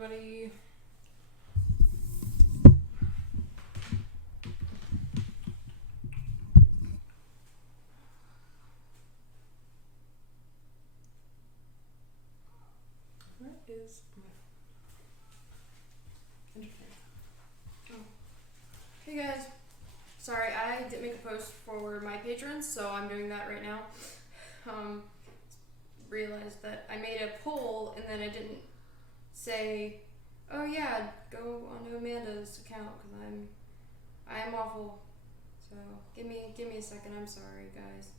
everybody. Where is my phone? Oh. Hey guys. Sorry, I didn't make a post for my patrons, so I'm doing that right now. Realized that I made a poll and then I didn't say, oh yeah, go onto Amanda's account because I am awful. So give me a second. I'm sorry, guys.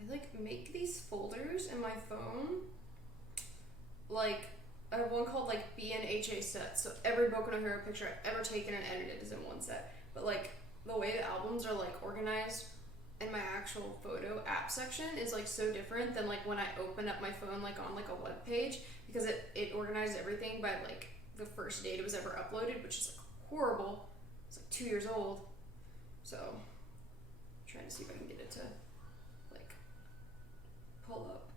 I make these folders in my phone. I have one called BNHA set. So every Boku no Hero picture I've ever taken and edited is in one set. But the way the albums are organized in my actual photo app section is so different than when I open up my phone on a web page, because it organizes everything by the first date it was ever uploaded, which is horrible. It's 2 years old. So I'm trying to see if I can get it to pull up.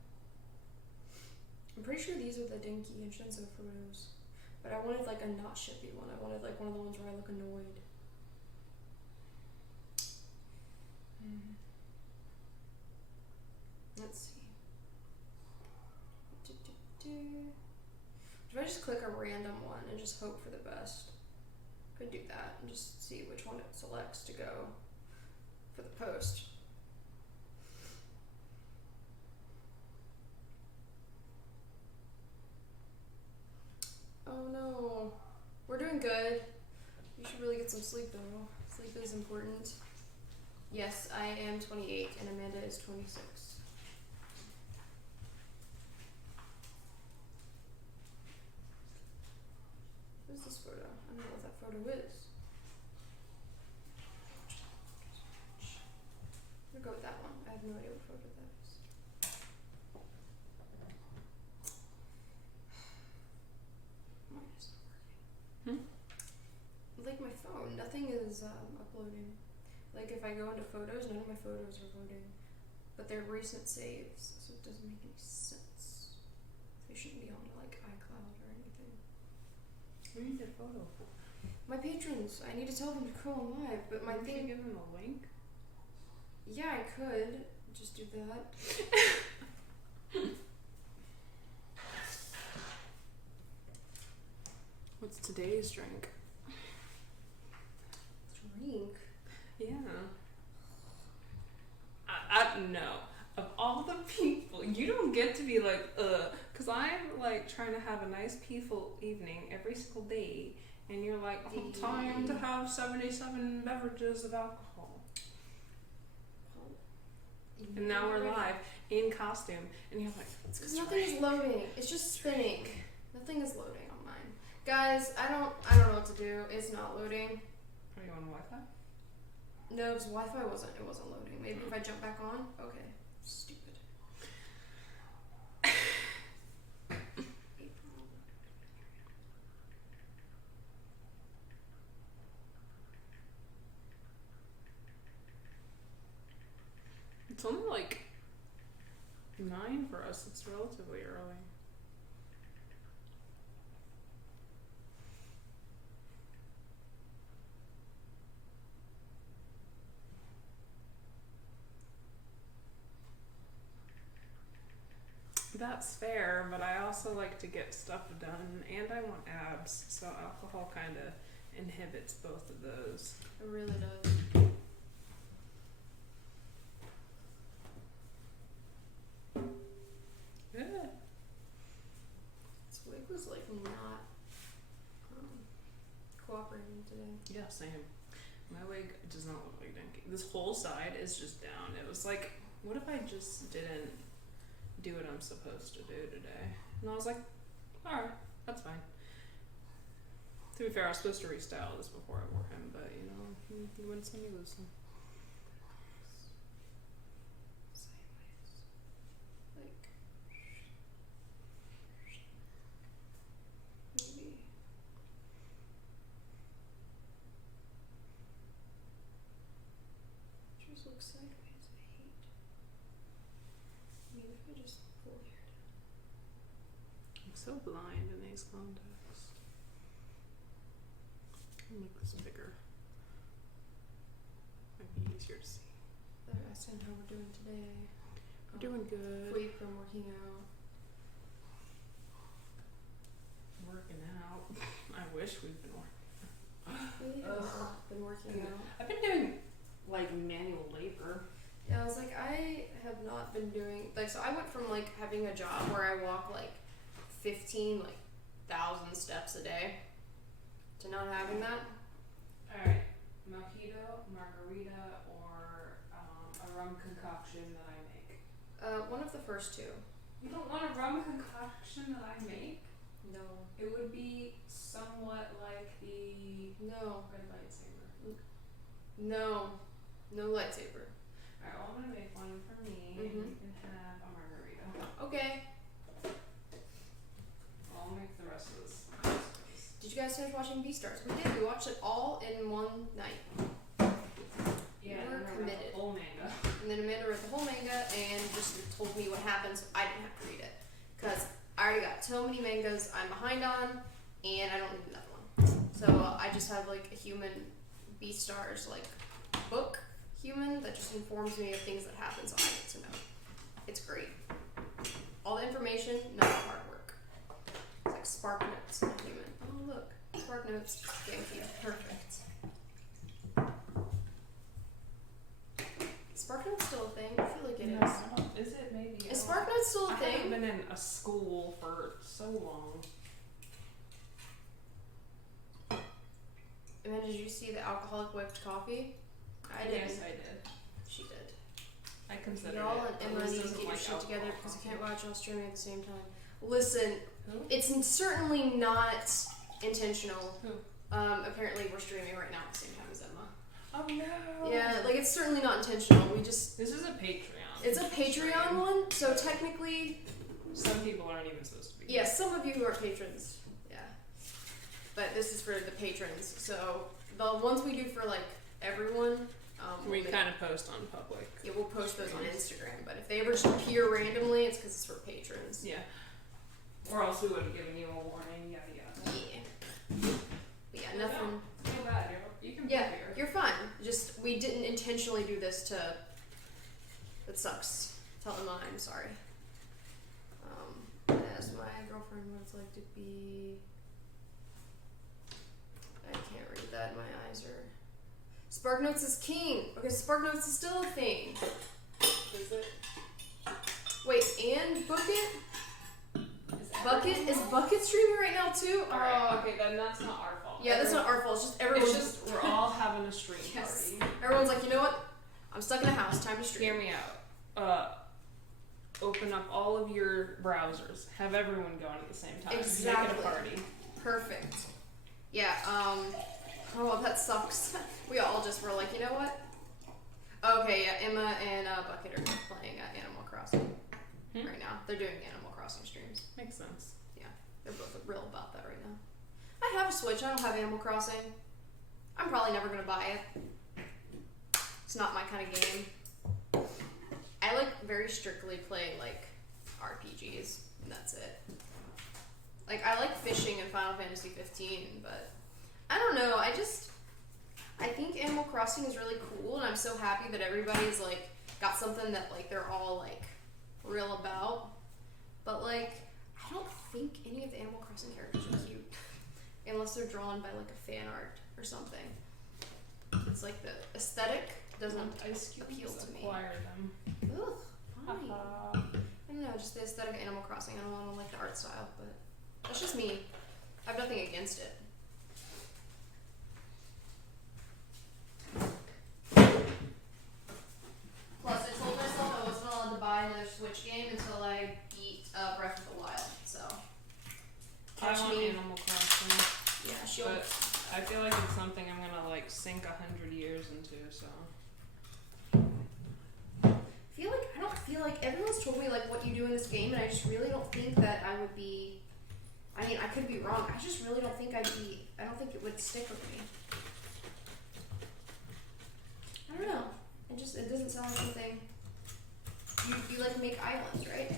I'm pretty sure these are the Denki and Shinso photos, but I wanted a not shippy one. I wanted one of the ones where I look annoyed. Let's see. If I just click a random one and just hope for the best, could do that and just see which one it selects to go for the post. Oh no, we're doing good. You should really get some sleep though. Sleep is important. Yes, I am 28 and Amanda is 26. What is this photo? I don't know what that photo is. We'll go with that one. I have no idea what photo that is. Mine is not working. My phone, nothing is uploading. If I go into photos, none of my photos are loading. But they're recent saves, so it doesn't make any sense. They shouldn't be on iCloud or anything. What do you need a photo for? My patrons, I need to tell them to go on live, but my thing. Can you give them a link? Yeah, I could just do that. What's today's drink? Drink? Yeah. I no. Of all the people, you don't get to be because I'm trying to have a nice peaceful evening every single day, and you're time to have 77 beverages of alcohol. And now we're live in costume, and you're it's because nothing is loading. It's just spinning. Nothing is loading on mine. Guys, I don't know what to do. It's not loading. Are you on Wi-Fi? No, because Wi-Fi wasn't loading. Maybe if I jump back on? Okay. Stupid. It's only 9 for us. It's relatively early. That's fair, but I also like to get stuff done, and I want abs, so alcohol kind of inhibits both of those. It really does. Yeah. This wig was not cooperating today. Yeah, same. My wig does not look like Denki. This whole side is just down. It was what if I just didn't do what I'm supposed to do today? And I was alright, that's fine. To be fair, I was supposed to restyle this before I wore him, but you win some, you lose some. Maybe. Just looks sideways. I hate. Maybe if I just pull here down. I'm so blind in these contexts. I'll make this bigger. Might be easier to see. They're asking how we're doing today. We're doing good. We've been working out. Working out. I wish we'd been working. We have been working out. I've been doing like manual labor. Yeah, I was like, I have not been doing like, so I went from like having a job where I walk like 15,000 steps a day to not having that. Alright, mojito, margarita, or a rum concoction that I make. One of the first two. You don't want a rum concoction that I make? No. It would be somewhat like the No. red lightsaber. No. No lightsaber. Alright, well I'm gonna make one for me and you can have a margarita. Okay. I'll make the rest of this. Did you guys finish watching Beastars? We did. We watched it all in one night. Yeah, We're committed. The whole manga. And then Amanda read the whole manga and just told me what happened, so I didn't have to read it. Because I already got so many mangas I'm behind on, and I don't need another one. So I just have like a human Beastars like book human that just informs me of things that happen, so I get to know. It's great. All the information, not the hard work. It's like Spark Notes in a human. Oh look, Spark Notes, GameCube, perfect. Is Spark Notes still a thing? I feel like it is. Is it maybe? Is Spark Notes still a I thing? haven't been in a school for so long. And then did you see the alcoholic whipped coffee? I did. Yes, I did. She did. I considered Y'all it. and Emma need to get your shit together because I can't watch y'all streaming at the same time. Listen, it's certainly not intentional. Who? Apparently we're streaming right now at the same time as Emma. Oh no. Yeah, like it's certainly not intentional. We just. This is a Patreon. It's a Patreon one, so technically. Some people aren't even supposed to be. Yes, some of you who are patrons. Yeah. But this is for the patrons. So the ones we do for like everyone. We kind of post on public. Yeah, we'll post those on Instagram. But if they ever just appear randomly, it's because it's for patrons. Yeah. Or else we would have given you a warning. Yada yada. Yeah. But yeah, nothing. Don't feel bad. You can be Yeah, here. you're fine. Just we didn't intentionally do this to. It sucks. Tell Emma I'm sorry. Ask my girlfriend what it's like to be. I can't read that. My eyes are. Spark Notes is king. Okay, Spark Notes is still a thing. Is it? Wait, and Bucket? Is Bucket streaming right now too? Alright, okay, then that's not our fault. Yeah, that's not our fault. It's just everyone's. It's just we're all having a stream Yes. party. Everyone's like, you know what? I'm stuck in a house. Time to stream. Hear me out. Open up all of your browsers. Have everyone go on at the same time. Exactly. Make it a party. Perfect. Yeah. Oh, that sucks. We all just were like, you know what? Okay, yeah. Emma and Bucket are playing Animal Crossing right now. They're doing Animal Crossing streams. Makes sense. Yeah, they're both real about that right now. I have a Switch. I don't have Animal Crossing. I'm probably never gonna buy it. It's not my kind of game. I like very strictly play like RPGs, and that's it. Like I like fishing in Final Fantasy 15, but I don't know. I think Animal Crossing is really cool, and I'm so happy that everybody's like got something that like they're all like real about. But like I don't think any of the Animal Crossing characters are cute, unless they're drawn by like a fan art or something. It's like the aesthetic doesn't appeal to me. Acquire them. Ugh, fine. I don't know, just the aesthetic of Animal Crossing. I don't like the art style, but that's just me. I have nothing against it. Plus, I told myself I wasn't allowed to buy another Switch game until I beat Breath of the Wild. So, I want Animal Crossing. Yeah, but I feel like it's something I'm gonna like sink 100 years into. So. I don't feel like everyone's told me like what you do in this game, and I just really don't think that I would be. I mean, I could be wrong. I just really don't think I'd be. I don't think it would stick with me. I don't know. It doesn't sound like something. You like make islands, right?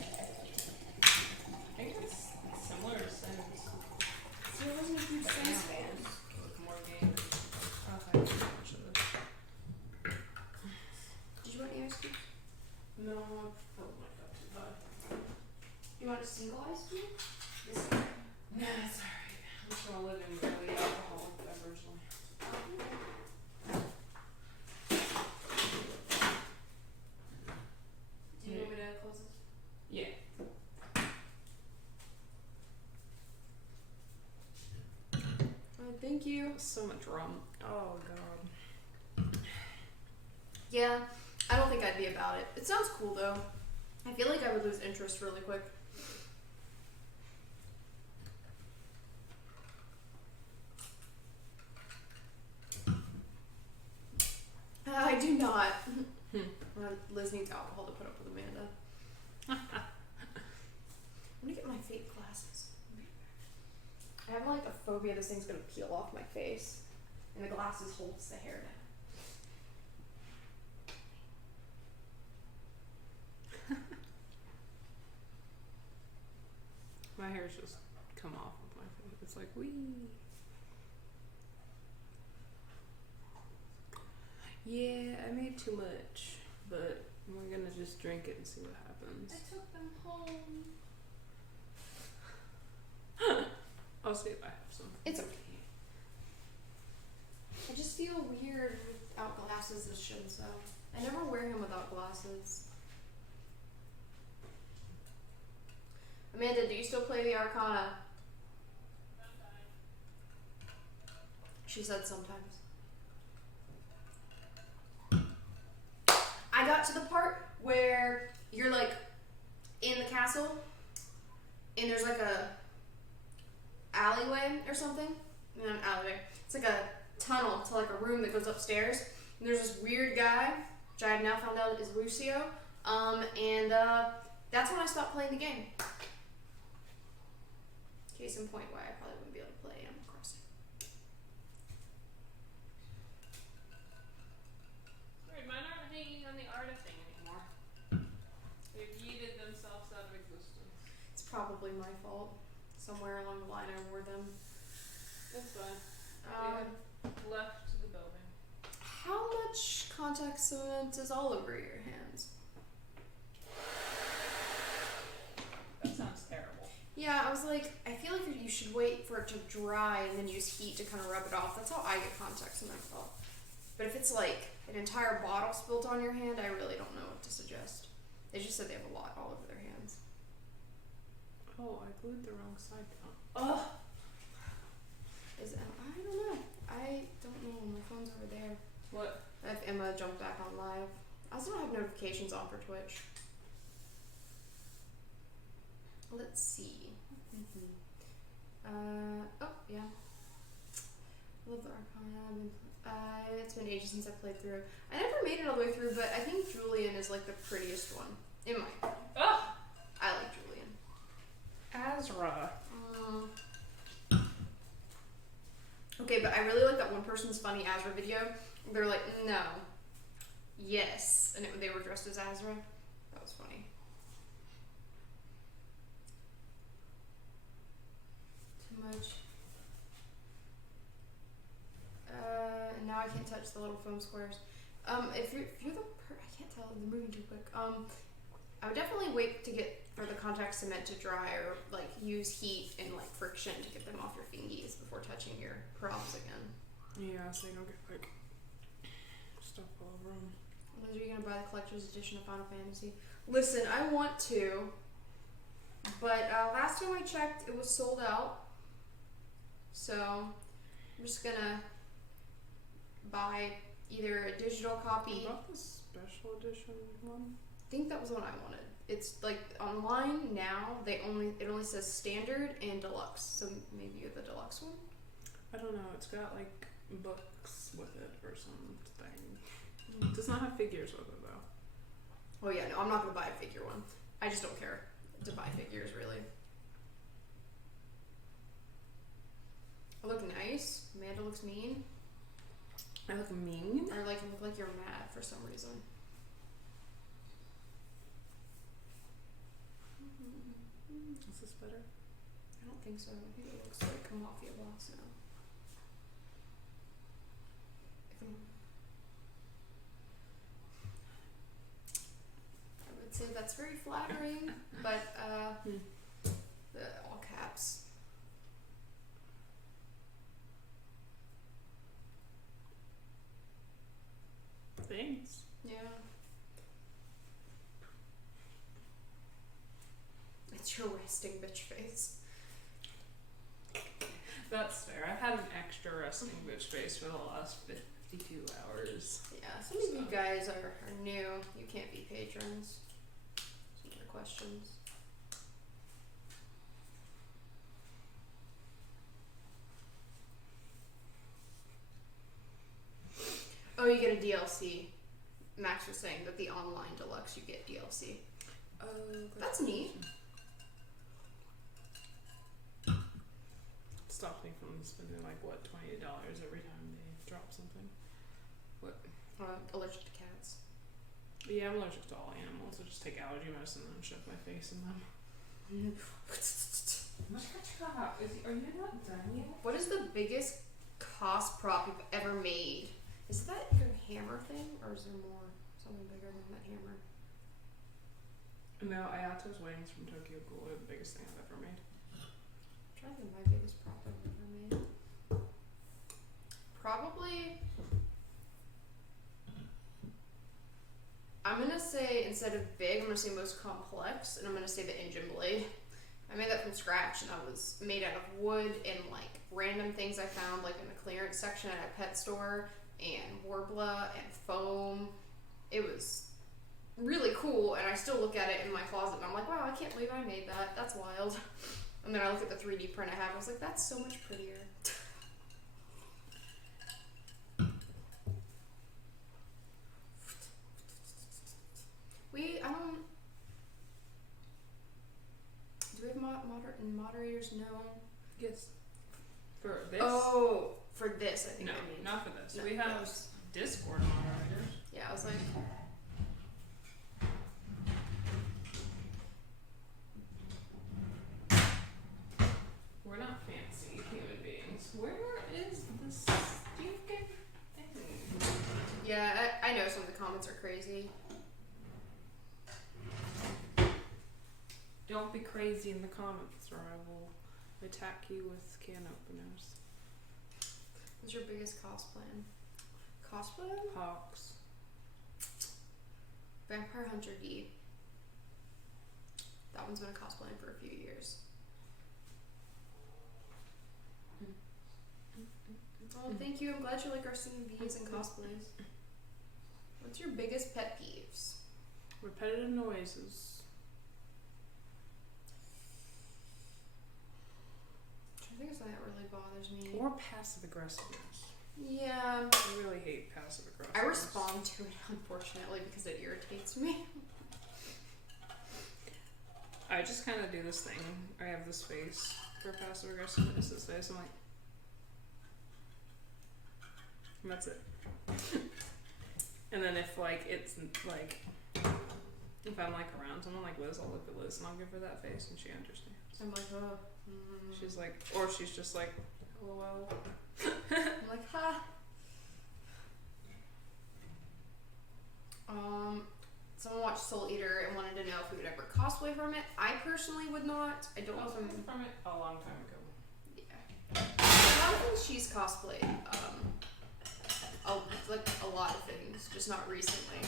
I think it's similar you want any ice cream? No, I've filled my cup too high. You want a single ice cream? This Nah, it's alright. I'm just gonna live in really alcoholic beverage land. Do you want me to close this? Yeah. Thank you. So much rum. Oh god. Yeah, I don't think I'd be about it. It sounds cool though. I feel like I would lose interest really quick. I do not. Liz needs alcohol to put up with Amanda. I'm gonna get my fake glasses. I have like a phobia this thing's gonna peel off my face. And the glasses holds the hair down. My hair's just come off of my face. It's like, wee. Yeah, I made too much, but we're gonna just drink it and see what happens. I took them home. I'll see if I have some. It's okay. I just feel weird without glasses this Shin, so I never wear him without glasses. Amanda, do you still play the Arcana? She said sometimes. I got to the part where you're like in the castle and there's like a alleyway or something. Not an alleyway. It's like a tunnel to like a room that goes upstairs. And there's this weird guy, which I have now found out is Lucio. That's when I stopped playing the game. Case in point why I probably wouldn't be able to play Animal Crossing. Sorry, mine aren't hanging on the artist thing anymore. They've yeeted themselves out of existence. It's probably my fault. Somewhere along the line I wore them. That's fine. They have left the building. How much contact cement is all over your hands? That sounds terrible. Yeah, I was like, I feel like you should wait for it to dry and then use heat to kind of rub it off. That's how I get contact cement off. But if it's like an entire bottle spilled on your hand, I really don't know what to suggest. They just said they have a lot all over their hands. Oh, I glued the wrong side down. Ugh! I don't know. I don't know. My phone's over there. What? If Emma jumped back on live. I also don't have notifications on for Twitch. Let's see. Oh, yeah. Love the Arcana. It's been ages since I played through. I never made it all the way through, but I think Julian is like the prettiest one. In my opinion. Oh! I like Julian. Azra. Okay, but I really like that one person's funny Azra video. They're like, no. Yes. And they were dressed as Azra. That was funny. Too much. And now I can't touch the little foam squares. If you're I can't tell, they're moving too quick. I would definitely wait to get for the contact cement to dry, or like use heat and like friction to get them off your fingies before touching your props again. Yeah, so you don't get like stuff all over them. Are you gonna buy the collector's edition of Final Fantasy? Listen, I want to, but last time I checked, it was sold out. So I'm just gonna buy either a digital copy. You bought the special edition one? I think that was the one I wanted. It's like online now. It only says standard and deluxe. So maybe you're the deluxe one. I don't know. It's got like books with it or something. It does not have figures with it though. Oh yeah, no, I'm not gonna buy a figure one. I just don't care to buy figures really. I look nice. Amanda looks mean. I look mean? Or like you look like you're mad for some reason. Is this better? I don't think so. I think it looks like a mafia boss now. That's very flattering, but the all caps. Thanks. Yeah. It's your resting bitch face. That's fair. I've had an extra resting bitch face for the last 52 hours. Yeah, some of you guys are new. You can't be patrons. Some other questions. Oh, you get a DLC. Max was saying that the online deluxe you get DLC. Oh, that's neat. Stops me from spending like what, $28 every time they drop something. What? Allergic to cats. Yeah, I'm allergic to all animals. I just take allergy medicine and shove my face in them. Are you not done yet? What is the biggest cost prop you've ever made? Is that your hammer thing, or is there more? Something bigger than that hammer? No, Ayato's wings from Tokyo Ghoul are the biggest thing I've ever made. I'm trying to think of my biggest prop I've ever made. Probably. I'm gonna say, instead of big, I'm gonna say most complex, and I'm gonna say the engine blade. I made that from scratch, and I was made out of wood and like random things I found like in the clearance section at a pet store, and Warbler and foam. It was really cool, and I still look at it in my closet and I'm like, wow, I can't believe I made that. That's wild. And then I look at the 3D print I have and I was like, that's so much prettier. Do we have moderators? No. Yes. For this? Oh, for this, I think. No, I mean. not for this. No, We have Discord moderators. Yeah, I was like. We're not fancy human beings. Where is this stupid thing? Yeah, I know some of the comments are crazy. Don't be crazy in the comments or I will attack you with can openers. What's your biggest cosplay? Cosplay? Hawks. Vampire Hunter D. That one's been cosplaying for a few years. Oh, thank you. I'm glad you like our CMVs and cosplays. What's your biggest pet peeves? Repetitive noises. I think something that really bothers me. Or passive aggressiveness. Yeah. I really hate passive aggressiveness. I respond to it, unfortunately, because it irritates me. I just kind of do this thing. I have this face for passive aggressiveness. This face, I'm like, and that's it. And then if like it's like, if I'm like around someone like Liz, I'll look at Liz and I'll give her that face and she understands. I'm like, oh. She's like, or she's just like, lol. I'm like, ha. Someone watched Soul Eater and wanted to know if we would ever cosplay from it. I personally would not. I don't know if I'm from it a long time ago. Yeah. A lot of things she's cosplayed. Like a lot of things, just not recently.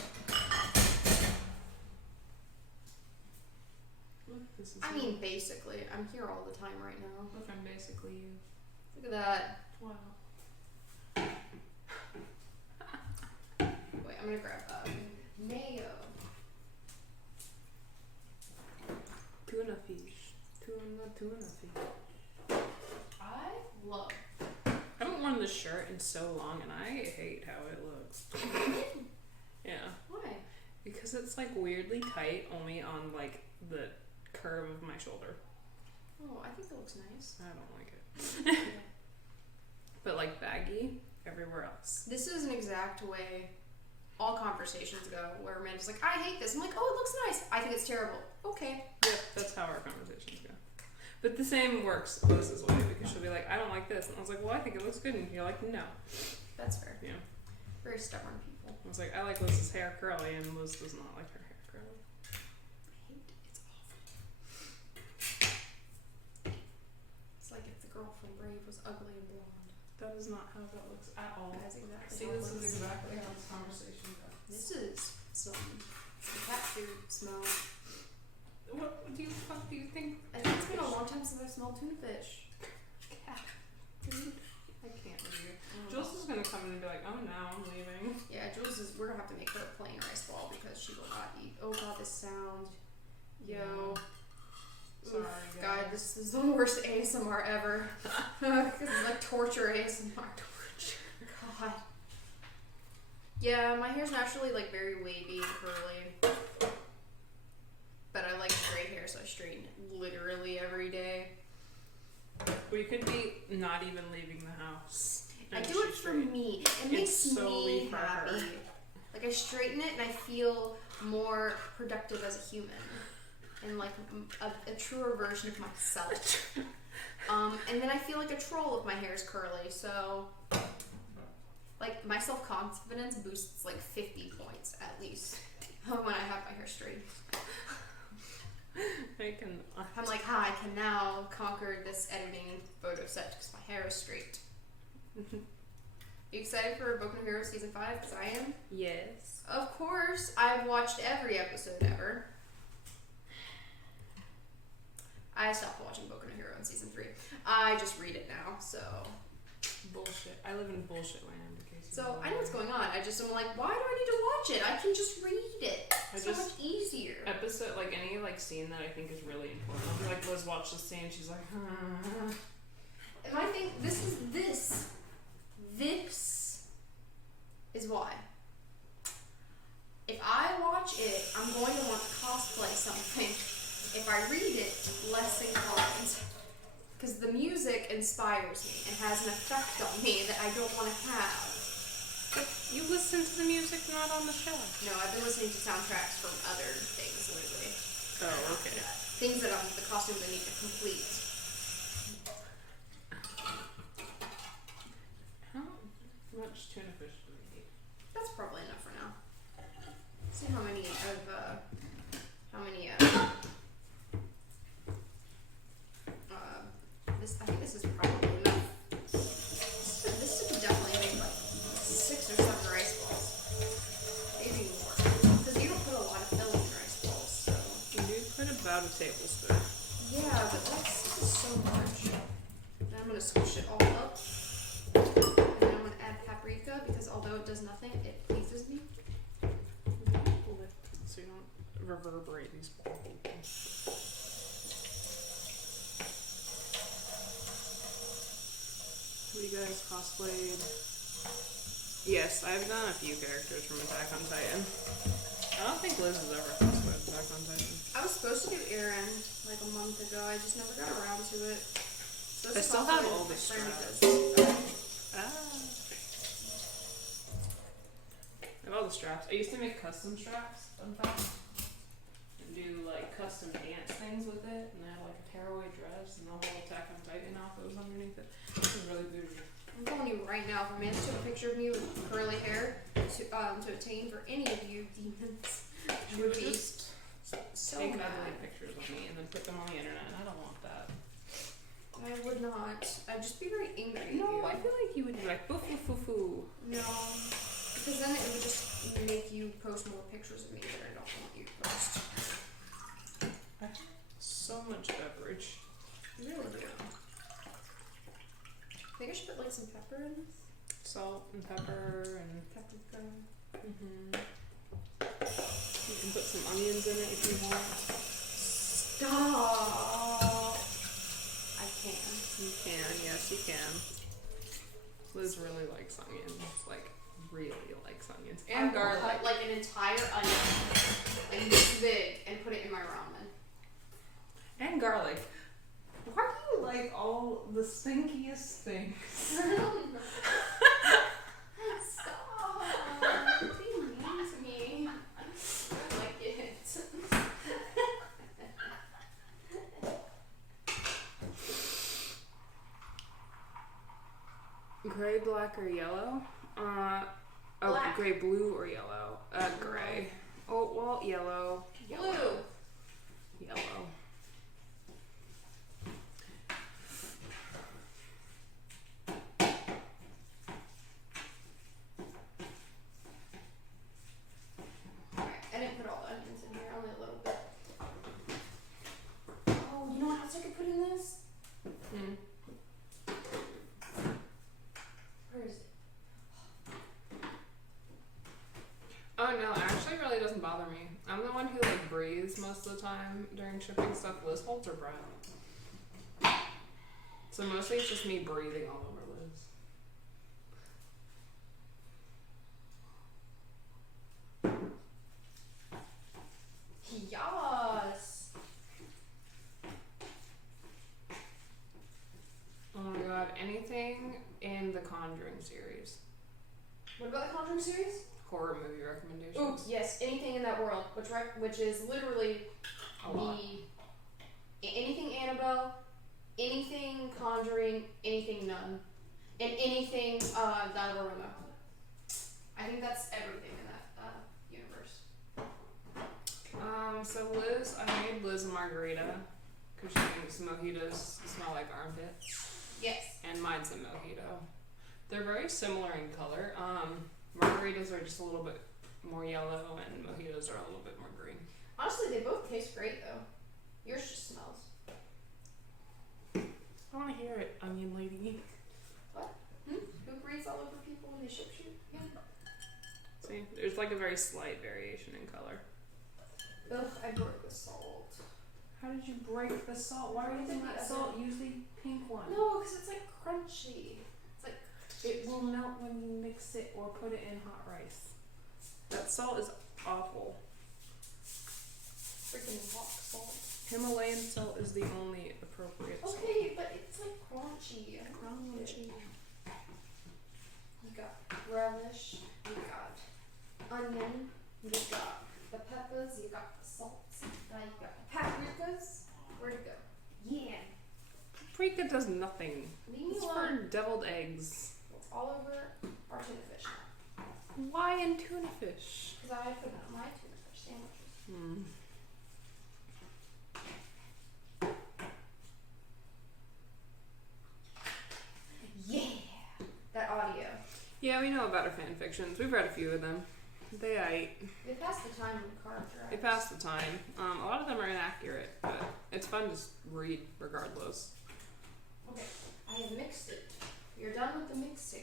Look, this is I mean, basically, I'm here all the time right now. Look, I'm basically you. Look at that. Wow. Wait, I'm gonna grab mayo. Tuna fish. Tuna fish. I love. I haven't worn this shirt in so long and I hate how it looks. Yeah. Why? Because it's like weirdly tight only on like the curve of my shoulder. Oh, I think it looks nice. I don't like it. Yeah. But like baggy everywhere else. This is an exact way all conversations go, where Amanda's like, I hate this. I'm like, oh, it looks nice. I think it's terrible. Okay. Yep, that's how our conversations go. But the same works Liz's way because she'll be like, I don't like this. And I was like, well, I think it looks good. And you're like, no. That's fair. Yeah. Very stubborn people. I was like, I like Liz's hair curly and Liz does not like her hair curly. That is not how that looks at all. That's exactly See, how it this looks. is exactly how this conversation goes. This is some cat food smell. What do you think? I think it's been a long time since I smelled tuna fish. Cat food? I can't with you. Jules is gonna come in and be like, oh no, I'm leaving. Yeah, Jules is. We're gonna have to make her a plain rice ball because she will not eat. Oh god, this sound. Yo. Sorry, Oof, God, this is the worst ASMR ever. Because it's like torture ASMR. Torture. God. Yeah, my hair's naturally like very wavy and curly. But I like straight hair, so I straighten it literally every day. We could be not even leaving the house. I do it for me. It makes me happy. Like I straighten it and I feel more productive as a human. And like a truer version of myself. And then I feel like a troll if my hair is curly, so like my self-confidence boosts like 50 points at least when I have my hair straight. I'm like, I can now conquer this editing photo set because my hair is straight. You excited for Boku no Hero Season 5? Because I am. Yes. Of course, I've watched every episode ever. I stopped watching Boku no Hero in Season 3. I just read it now, so... Bullshit. I live in bullshit land. So, I know what's going on. I just am like, why do I need to watch it? I can just read it. It's so much easier. Episode, like, any, like, scene that I think is really important. I'll be like, Liz, watch this scene. She's like, And I think this is why. If I watch it, I'm going to want to cosplay something. If I read it, less inclined. Because the music inspires me and has an effect on me that I don't want to have. but you listen to the music not on the show. No, I've been listening to soundtracks from other things lately. Oh, okay. Things that the costumes I need to complete. How much tuna fish do we eat? That's probably enough for now. See how many this, I think this is probably enough. This could definitely make like 6 or 7 rice balls. Maybe more. Because you don't put a lot of filling in rice balls, so. You do put about a tablespoon. Yeah, but that's so much. Then I'm gonna squish it all up. And then I'm gonna add paprika because although it does nothing, it pleases me. So you don't reverberate these balls. You guys cosplayed? Yes, I've done a few characters from Attack on Titan. I don't think Liz has ever cosplayed Attack on Titan. I was supposed to do Eren like a month ago. I just never got around to it. So I still have all the straps. I have all the straps. I used to make custom straps, fun fact. And do like custom dance things with it. And I have like a tearaway dress and the whole Attack on Titan outfit was underneath it. It was really bougie. I'm telling you right now, if a man took a picture of me with curly hair to obtain for any of you demons, You would would be just so take mad. ugly pictures of me and then put them on the internet. And I don't want that. I would not. I'd just be very angry. No, I at you. feel like you would be like, FUFUFU. No, because then it would just make you post more pictures of me that I don't want you to post. I have so much beverage. You really do. I think I should put like some pepper in this. Salt and pepper and Paprika. You can put some onions in it if you want. Stop! I can. You can, yes, you can. Liz really likes onions. Like, really likes onions. And I garlic. cut like an entire onion, like this big, and put it in my ramen. And garlic. Why do you like all the stinkiest things? Stop! Be mean to me. I like it. Gray, black, or yellow? Black. Gray, blue, or yellow? Gray. Oh, well, yellow. Blue. Yellow. really doesn't bother me. I'm the one who like breathes most of the time during shipping stuff. Liz holds her breath. So mostly it's just me breathing all over Liz. Yes. Oh my god, anything in the Conjuring series. What about the Conjuring series? Horror movie recommendations. Ooh, yes, anything in that world, which is literally A lot. anything Annabelle, anything Conjuring, anything Nun, and anything Valderrama. I think that's everything in that universe. So Liz, I made Liz a margarita because she thinks mojitos smell like armpits. Yes. And mine's a mojito. They're very similar in color. Margaritas are just a little bit more yellow and mojitos are a little bit more green. Honestly, they both taste great though. Yours just smells. I want to hear it, onion lady. What? Who breathes all over people when they ship shoot? Yeah. See, there's like a very slight variation in color. Ugh, I broke the salt. How did you break the salt? Why are you using that salt? Use the pink one. No, because it's like crunchy. It's like It will melt when you mix it or put it in hot rice. That salt is awful. freaking rock salt. Himalayan salt is the only appropriate salt. Okay, but it's like crunchy. Crunchy. You got relish. You got onion. You got the peppers. You got the salts. Now you got the paprikas. Where'd it go? Yeah. Paprika does nothing. Leave me It's alone. for deviled eggs. It's all over our tuna fish now. Why in tuna fish? Because I put it on my tuna fish sandwiches. Yeah! That audio. Yeah, we know about our fan fictions. We've read a few of them. They pass the time in the car drive. They pass the time. A lot of them are inaccurate, but it's fun to read regardless. Okay, I have mixed it. You're done with the mixing.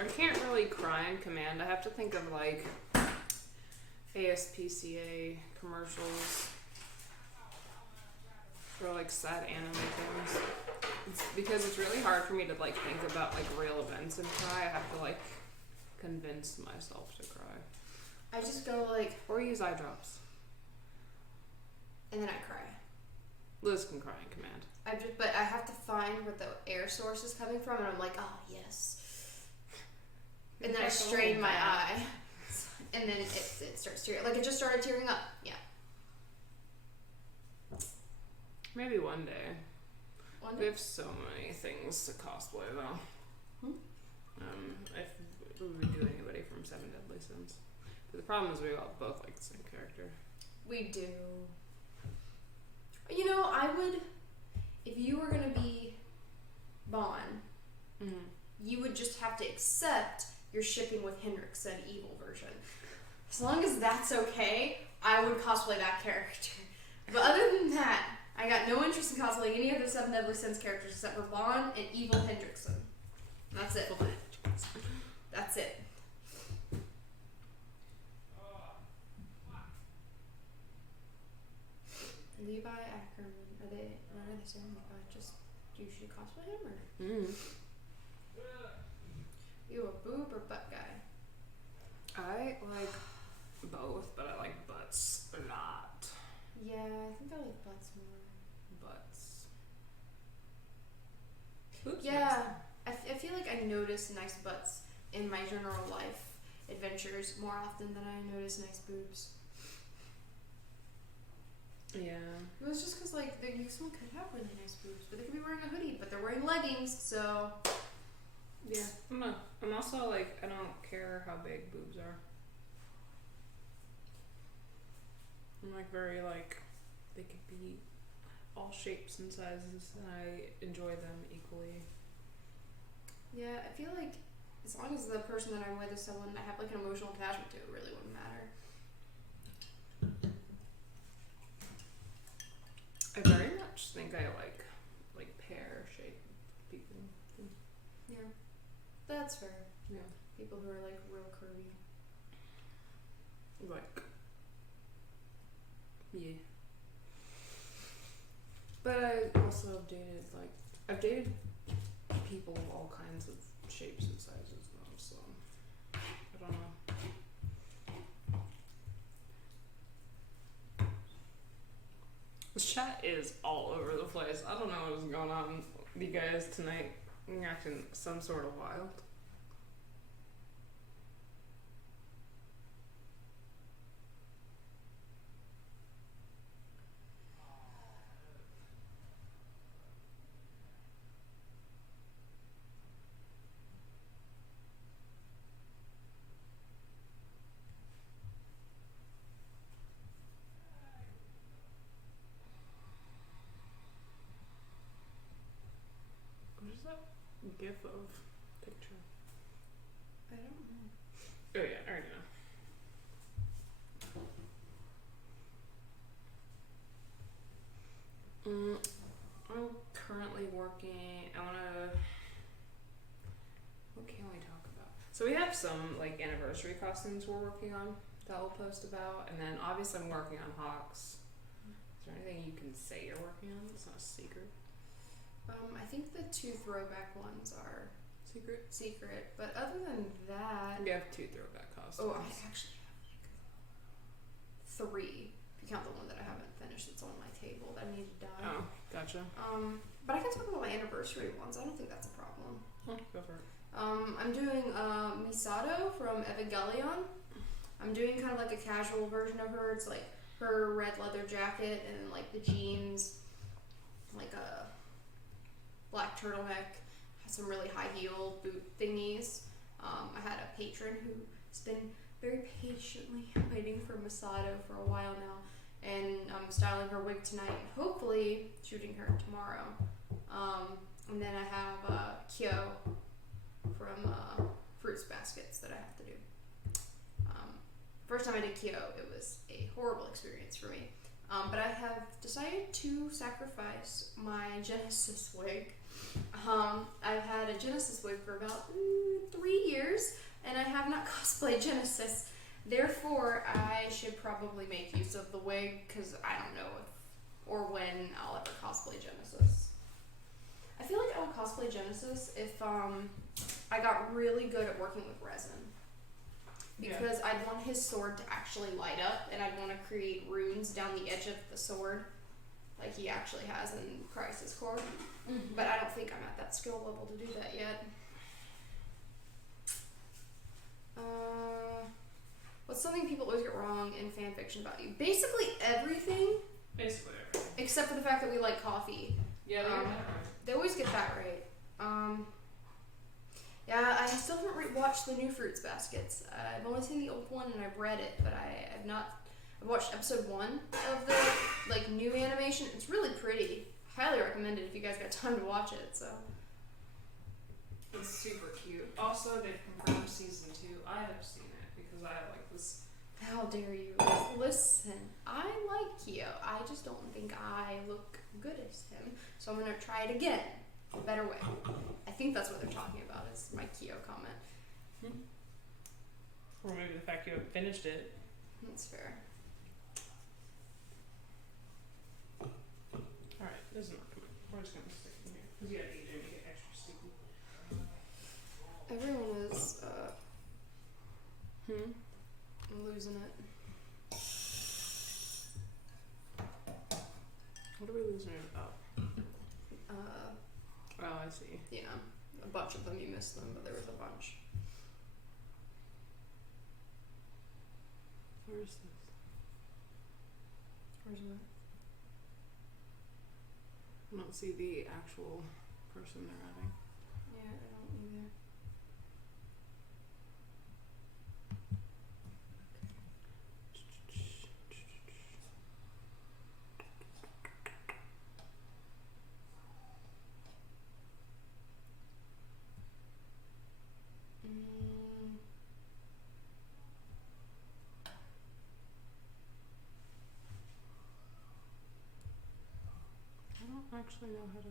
I can't really cry in command. I have to think of like ASPCA commercials for like sad anime things. It's because it's really hard for me to like think about like real events and cry. I have to like convince myself to cry. I just go like, Or use eye drops. and then I cry. Liz can cry in command. But I have to find where the air source is coming from, and I'm like, oh yes. And then I strain my eye, and then it starts tearing. Like it just started tearing up. Yeah. Maybe one day. One We day. have so many things to cosplay though. If we would do anybody from Seven Deadly Sins. But the problem is we all both like the same character. We do. You know, I would, if you were gonna be Bond, you would just have to accept you're shipping with Hendrickson evil version. As long as that's okay, I would cosplay that character. But other than that, I got no interest in cosplaying any of the Seven Deadly Sins characters except for Bond and evil Hendrickson. That's it. That's it. Levi Ackerman. Are they saying Levi? Just you should cosplay him, or you a boob or butt guy? I like both, but I like butts a lot. Yeah, I think I like butts more. Butts. Oops, Yeah, I feel like I notice nice butts in my general life adventures more often than I notice nice boobs. Yeah. It was just because like someone could have really nice boobs, but they could be wearing a hoodie, but they're wearing leggings, so. Yeah. I'm also like, I don't care how big boobs are. I'm like very like, they could be all shapes and sizes, and I enjoy them equally. Yeah, I feel like as long as the person that I'm with is someone I have like an emotional attachment to, it really wouldn't matter. I very much think I like pear shaped people. Yeah, that's fair. Yeah. People who are like real curvy. Like, yeah. But I also have dated, like, I've dated people of all kinds of shapes and sizes now, so I don't know. The chat is all over the place. I don't know what is going on with you guys tonight. You're acting some sort of wild. What is that gif of picture? I don't know. Oh yeah, I already know. I'm currently working. What can we talk about? So we have some like anniversary costumes we're working on that we'll post about, and then obviously I'm working on Hawks. Is there anything you can say you're working on? It's not a secret. I think the 2 throwback ones are Secret. but other than that, We have 2 throwback costumes. I actually have like 3. If you count the one that I haven't finished, that's on my table that I need to dye. Oh, gotcha. But I can talk about my anniversary ones. I don't think that's a problem. Go for it. I'm doing Misato from Evangelion. I'm doing kind of like a casual version of her. It's like her red leather jacket and like the jeans, like a black turtleneck, has some really high heel boot thingies. I had a patron who's been very patiently waiting for Misato for a while now, and I'm styling her wig tonight and hopefully shooting her tomorrow. And then I have Kyo from Fruits Baskets that I have to do. First time I did Kyo, it was a horrible experience for me. But I have decided to sacrifice my Genesis wig. I've had a Genesis wig for about 3 years, and I have not cosplayed Genesis. Therefore, I should probably make use of the wig, because I don't know if or when I'll ever cosplay Genesis. I feel like I would cosplay Genesis if I got really good at working with resin. Because I'd want his sword to actually light up, and I'd want to create runes down the edge of the sword, like he actually has in Crisis Core. Mm-hmm. But I don't think I'm at that skill level to do that yet. What's something people always get wrong in fan fiction about you? Basically everything. Except for the fact that we like coffee. Yeah, they get that right. They always get that right. Yeah, I still haven't watched the new Fruits Baskets. I've only seen the old one and I've read it, but I have not. I've watched episode 1 of the new animation. It's really pretty. Highly recommend it if you guys got time to watch it. So it's super cute. Also, they've confirmed season 2. I have seen it because I like this. How dare you? Listen, I like Kyo. I just don't think I look good as him. So I'm gonna try it again. A better way. I think that's what they're talking about, is my Kyo comment. Or maybe the fact you haven't finished it. That's fair. Alright, this is not coming. We're just gonna stick in here. Because you gotta eat it to get extra sticky. Everyone is, I'm losing it. What are we losing it about? Oh, I see. Yeah, a bunch of them, you missed them, but there was a bunch. Where is this? Where's that? I don't see the actual person they're adding. Yeah, I don't either. I don't actually know how to.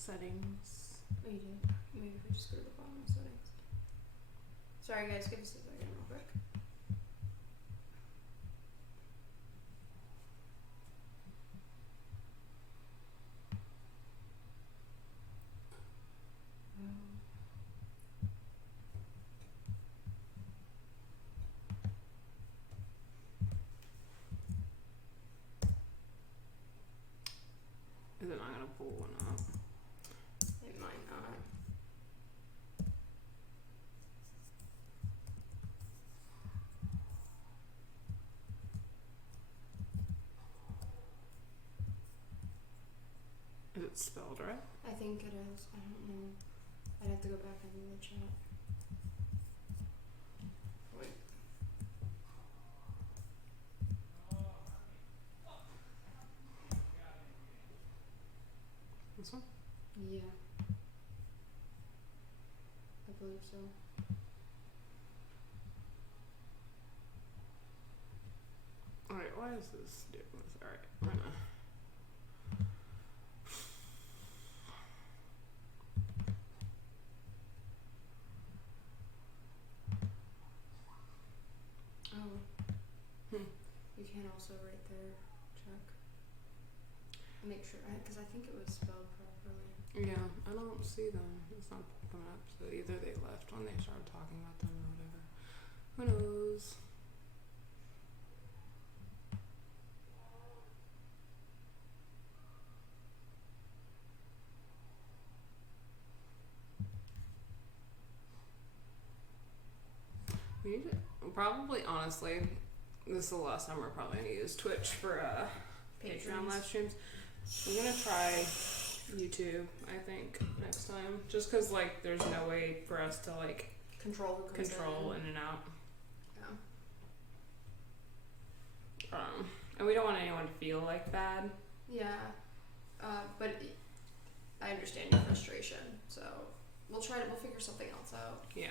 settings. Oh, you did? Maybe if I just go to the bottom of settings. Sorry guys, give us a second real quick. Is it not gonna pull one up? It might not. Is it spelled right? I think it is. I don't know. I'd have to go back into the chat. Wait. This one? Yeah. I believe so. Alright, why is this doing this? Alright, we're gonna. Oh. You can also right there check. Make sure, because I think it was spelled properly. Yeah, I don't see them. It's not coming up. So either they left when they started talking about them or whatever. Who knows? We need to probably, honestly, this is the last time we're probably gonna use Twitch for Patreon live streams. We're gonna try YouTube, I think, next time. Just because, like, there's no way for us to, like, Control who comes control in and out. Yeah. And we don't want anyone to feel, like, bad. Yeah. But I understand your frustration, so we'll figure something else out. Yeah.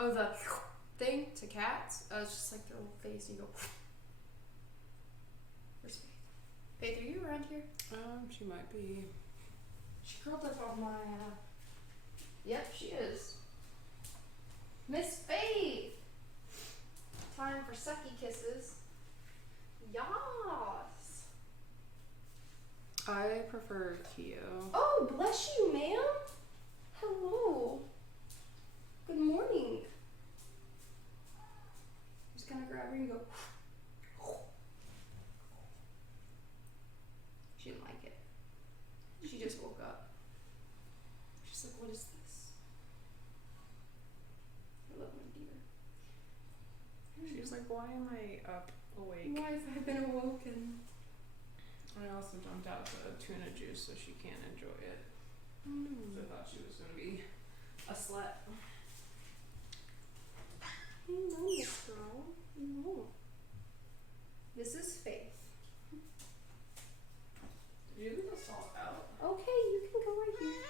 Oh, the thing to cats? It's just like their little face, you go. Where's Faith? Faith, are you around here? She might be. She curled up on my, Yep, she is. Miss Faith! Time for sucky kisses. Yas! I prefer Kyo. Oh, bless you, ma'am! Hello. Good morning. Just kind of grab her and go. She didn't like it. She just woke up. She's like, what is this? I love my dear. She's like, why am I up awake? Why have I been awoken? I also jumped out the tuna juice so she can't enjoy it. So I thought she was going to be a slut. No, Miss Girl. No. This is Faith. Did you leave the salt out? Okay, you can go right here.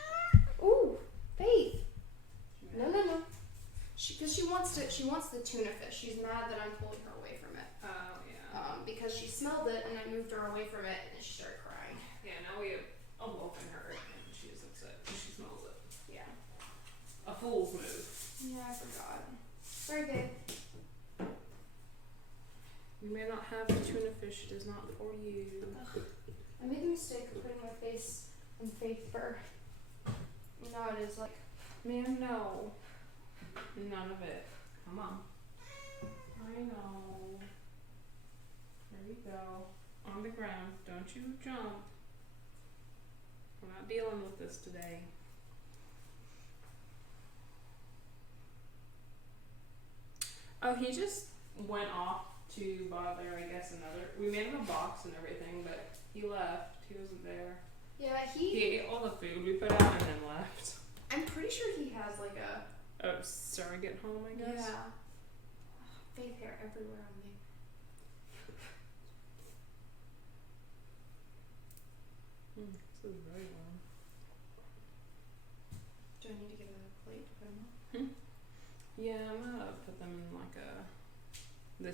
Ooh, Faith. No. Because she wants the tuna fish. She's mad that I'm pulling her away from it. Oh, yeah. Because she smelled it and I moved her away from it and then she started crying. Yeah, now we have awoken her and she is upset because she smells it. Yeah. A fool's move. Yeah, I forgot. Sorry, babe. You may not have the tuna fish, it is not for you. Ugh. I made the mistake of putting my face in Faith fur. Now it is like, Man, no. None of it. Come on. I know. There you go. On the ground. Don't you jump. We're not dealing with this today. Oh, he just went off to bother, I guess, another. We made him a box and everything, but he left. He wasn't there. yeah, He ate all the food we put out and then left. I'm pretty sure he has like a. Oh, surrogate home, I guess? Yeah. Faith hair everywhere on me. This is very warm. Do I need to get a plate to put them on? Yeah, I'm gonna put them in like a The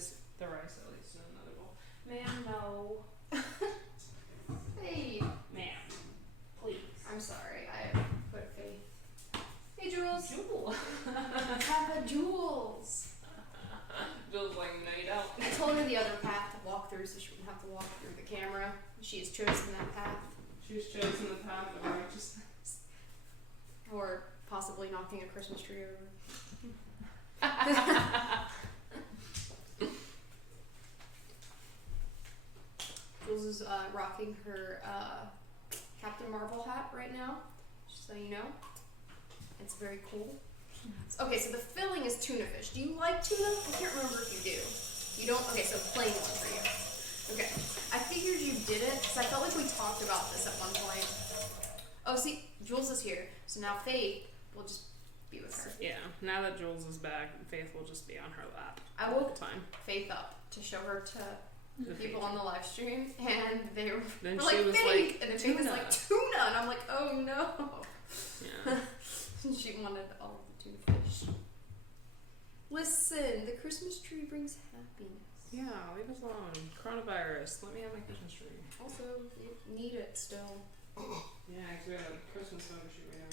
rice at least in another bowl. Ma'am, no. Hey. Ma'am, please. I'm sorry. I put faith. Hey, Jules. Jewel. Have a Jules. Jewel's like, no, you don't. I told her the other path to walk through so she wouldn't have to walk through the camera. She has chosen that path. She's chosen the path of righteousness. Or possibly knocking a Christmas tree over. Jules is rocking her Captain Marvel hat right now, just so you know. It's very cool. Okay, so the filling is tuna fish. Do you like tuna? I can't remember if you do. You don't? Okay, so plain one for you. Okay, I figured you didn't, because I felt like we talked about this at one point. Oh, see, Jules is here, so now Faith will just be with her. Yeah, now that Jules is back, Faith will just be on her lap I all woke the time. Faith up to show her to The people Faith. on the live stream, and they were, Then were she like, was Faith! like, And then Faith was tuna. like, tuna! And I'm like, oh no! Yeah. She wanted all of the tuna fish. Listen, the Christmas tree brings happiness. Yeah, leave us alone. Coronavirus. Let me have my Christmas tree. Also, you need it still. Yeah, because we had a Christmas photo shoot we had.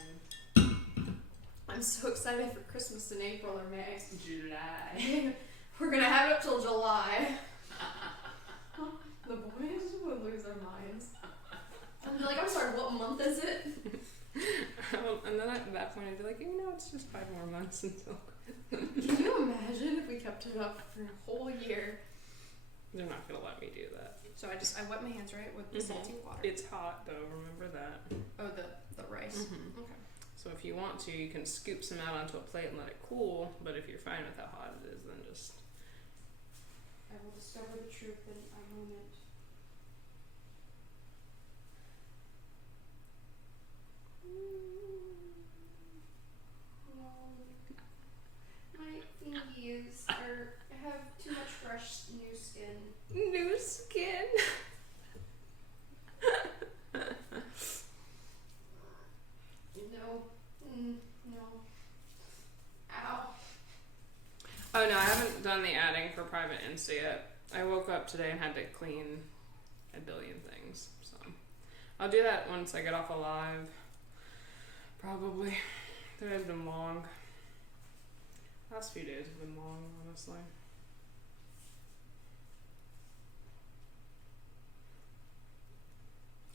I'm so excited for Christmas in April or May. July. We're gonna have it up till July. The boys will lose their minds. I'll be like, I'm sorry, what month is it? And then at that point I'd be like, you know, it's just 5 more months until. Can you imagine if we kept it up for a whole year? They're not gonna let me do that. So I wet my hands right with the salty water. It's hot though, remember that. Oh, the rice. Okay. So if you want to, you can scoop some out onto a plate and let it cool, but if you're fine with how hot it is, then just... I will discover the truth in a moment. My fingies have too much fresh new skin. New skin! No. No. Ow. Oh no, I haven't done the adding for private Insta yet. I woke up today and had to clean a billion things, so I'll do that once I get off of live. Probably. Today's been long. Last few days have been long, honestly.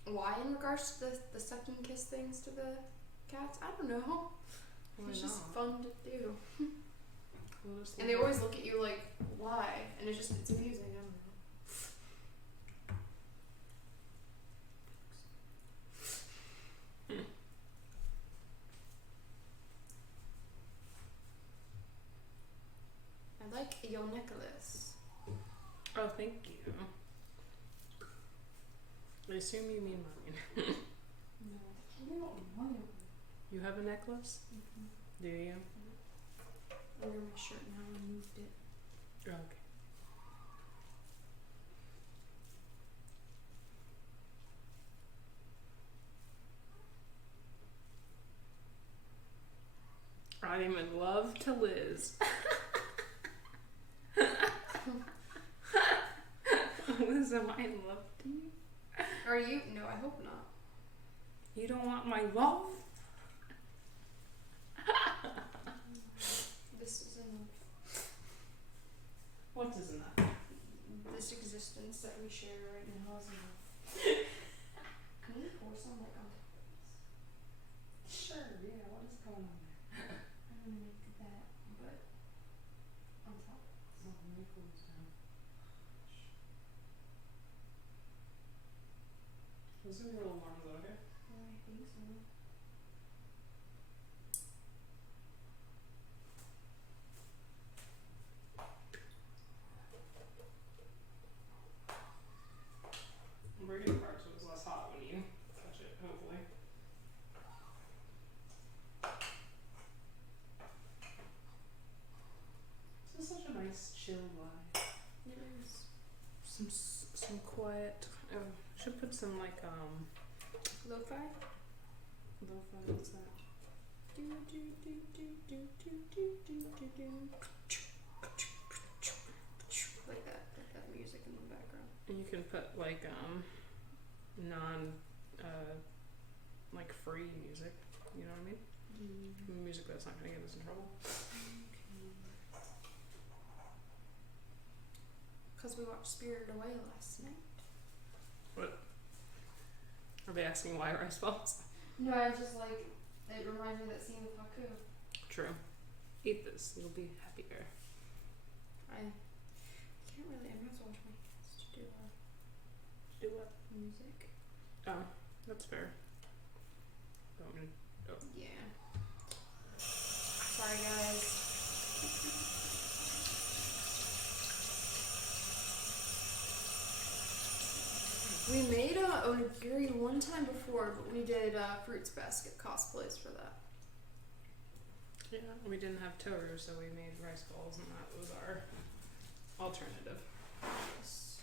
Why in regards to the suck and kiss things to the cats? I don't know. Why It's just not? fun to do. We'll just And they always look at you like, why? And it's amusing, I don't know. I like your necklace. Oh, thank you. I assume you mean mine. No. I don't want it. You have a necklace? Do you? Under my shirt now, I moved it. Oh, okay. I'm in love to Liz. Liz, am I in love to you? Are you? No, I hope not. You don't want my love? This is enough. What is enough? This existence that we share right now is enough. Can we pour some like on top of this? Sure, yeah, what is going on there? I'm gonna make that, but on top. Oh, let me cool this down. This is gonna be a little warm though, okay? I think so. I'm breaking it apart so it's less hot when you touch it, hopefully. This is such a nice chill vibe. It is. Some quiet. Oh, I should put some like Lo-fi? lo-fi. What's that? Do do do do do do do do do do. like free music. You know what I mean? Music that's not gonna get us in trouble. Because we watched Spirited Away last night. What? Are they asking why rice balls? No, I was just like, it reminds me of that scene with Haku. True. Eat this, you'll be happier. I can't really, I'm gonna watch my cast to do Do what? music. Oh, that's fair. Don't want me to, oh. Yeah. Sorry guys. We made onigiri one time before, but we did fruits basket cosplays for that. Yeah, we didn't have toru, so we made rice balls, and that was our alternative. Yes.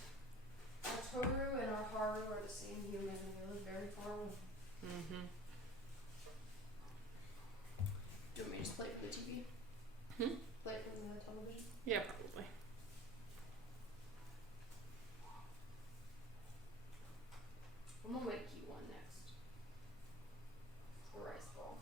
Our Toru and our Haru are the same human, and they live very far away. Mm-hmm. Do you want me to just play it for the TV? Play it for the television? Yeah, probably. I'm gonna make you one next. A rice ball.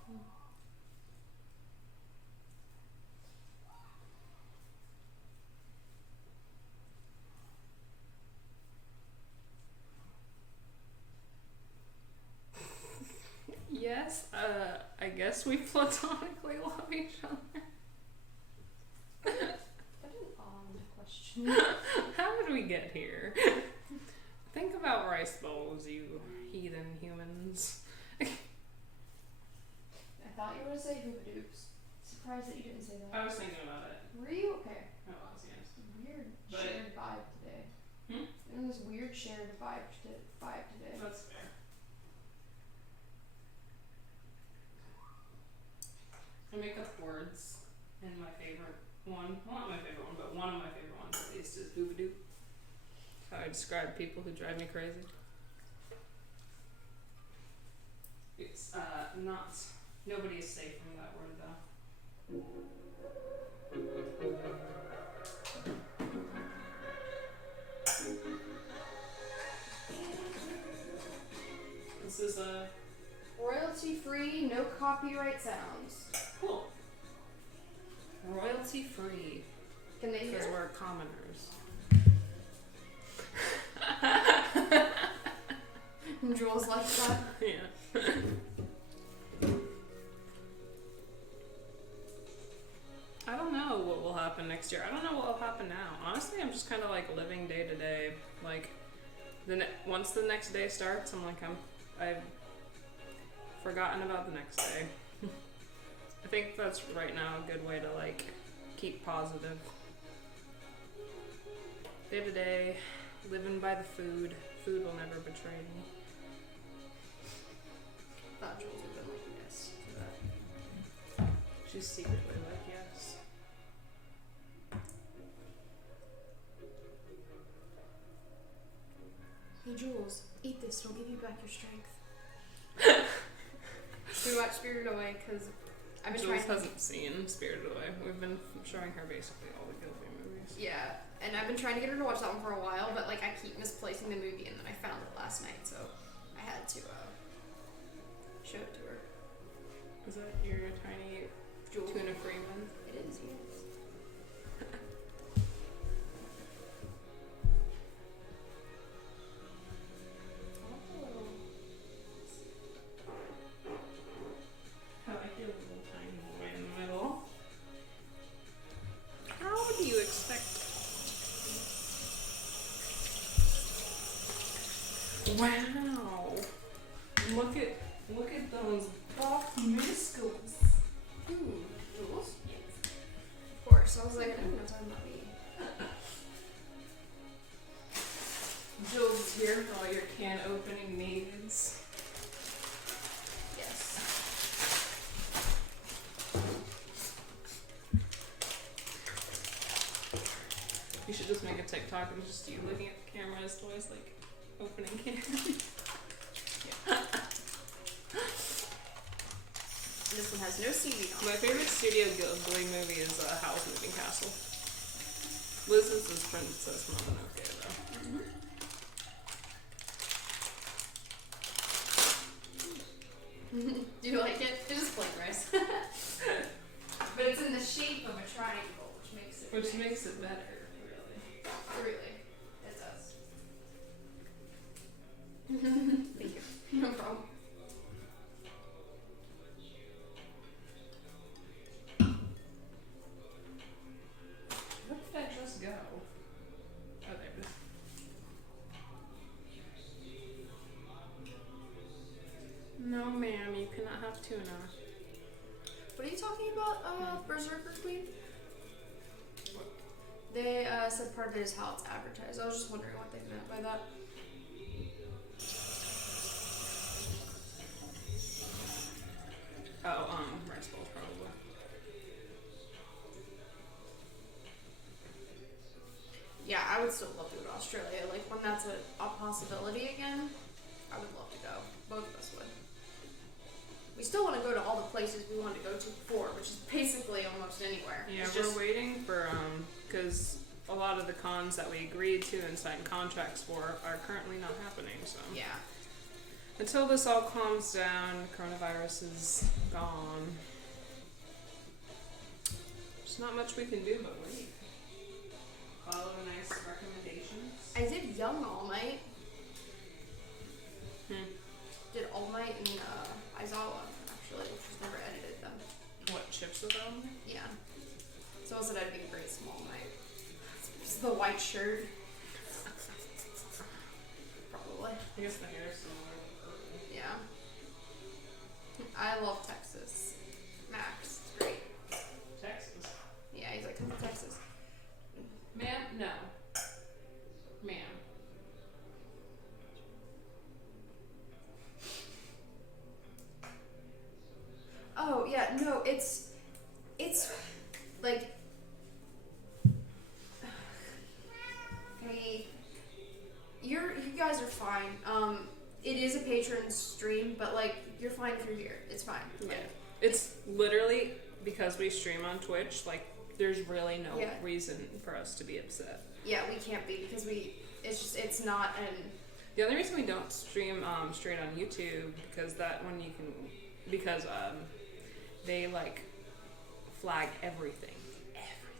Yes, I guess we platonically love each other. What an odd question. How did we get here? Think about rice bowls, you heathen humans. I thought you were gonna say hoopadoops. Surprised that you didn't say that. I was thinking about it. Were you? Okay. I was, yes. Weird But- shared vibe today. Doing this weird shared vibe today. That's fair. I make up words, and my favorite one, well, not my favorite one, but one of my favorite ones at least is boobadoo. How I describe people who drive me crazy. It's not, nobody is safe from that word though. This is a Royalty free, no copyright sounds. cool. Royalty free. Can they Because hear? we're commoners. Jules like that. Yeah. I don't know what will happen next year. I don't know what will happen now. Honestly, I'm just kind of like living day to day. Like, once the next day starts, I'm like, I've forgotten about the next day. I think that's right now a good way to like keep positive. Day to day, living by the food. Food will never betray me. I thought Jules would have been like yes to that. She's secretly like yes. Hey Jules, eat this. It'll give you back your strength. We watched Spirited Away because I've been Jules trying. hasn't seen Spirited Away. We've been showing her basically all the Gilby movies. Yeah, and I've been trying to get her to watch that one for a while, but like I keep misplacing the movie, and then I found it last night, so I had to show it to her. Is that your tiny Tuna Freeman? It is, yes. I like your little tiny boy in the middle. How do you expect? Wow! Look at those buff muscles. Ooh, Jules? Yes. Of course. I was like, I don't know talking about me. Jules is here for all your can opening needs. Yes. You should just make a TikTok and just you looking at the camera as toys like opening cans. This one has no CD on My it. favorite Studio Ghibli movie is Howl's Moving Castle. Liz's is Princess Mononoke though. Do you like it? It's just plain rice. But it's in the shape of a triangle, which makes it makes it better, really. Really. It does. Thank you. No problem. Where did that just go? Oh, there it is. No, ma'am, you cannot have tuna. What are you talking about, Berserker Queen? What? They said part of it is how it's advertised. I was just wondering what they meant by that. Oh, rice balls probably. Yeah, I would still love to go to Australia. Like, when that's a possibility again, I would love to go. Both of us would. We still want to go to all the places we wanted to go to before, which is basically almost anywhere. Yeah, It's we're just, waiting for, because a lot of the cons that we agreed to and signed contracts for are currently not happening, so. yeah. Until this all calms down, coronavirus is gone. There's not much we can do but wait. Follow the nice recommendations. I did Young All Might. Did All Might and Aizawa, actually, which was never edited them. What, chips with them? Yeah. Someone said I'd be a great small knight. It's the white shirt. Probably. I guess the hair is similar. Yeah. I love Texas. Max. It's great. Texas. Yeah, he's like, come to Texas. Ma'am, no. Ma'am. Oh, yeah, no, it's like, hey, you guys are fine. It is a patron stream, but like, you're fine if you're here. It's fine. Yeah. Like, It's literally because we stream on Twitch, like, there's really no Yeah. reason for us to be upset. yeah, we can't be because it's not an, The only reason we don't stream straight on YouTube because they like flag everything.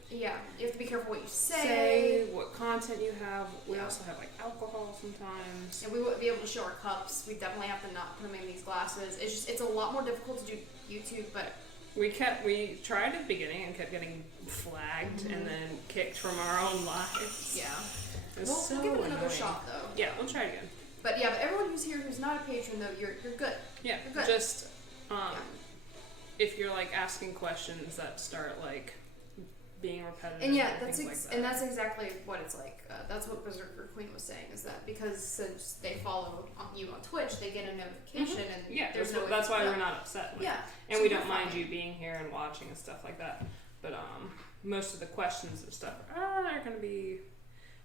yeah, you have to be careful what you Say what content you have. We Yeah. also have like alcohol sometimes. And we wouldn't be able to show our cups. We definitely have to not put them in these glasses. It's a lot more difficult to do YouTube, but We tried at the beginning and kept getting flagged and then kicked from our own lives. yeah. It was We'll so give it another annoying. shot though. Yeah, we'll try it again. But yeah, but everyone who's here who's not a patron though, you're good. Yeah, You're good. just Yeah. if you're like asking questions that start like being repetitive And yeah, and things like that. and that's exactly what it's like. That's what Berserker Queen was saying, is that because since they follow you on Twitch, they get a notification, and Yeah, there's that's why we're not upset. Like, Yeah, and so we you're don't mind fine. you being here and watching and stuff like that. But most of the questions and stuff are gonna be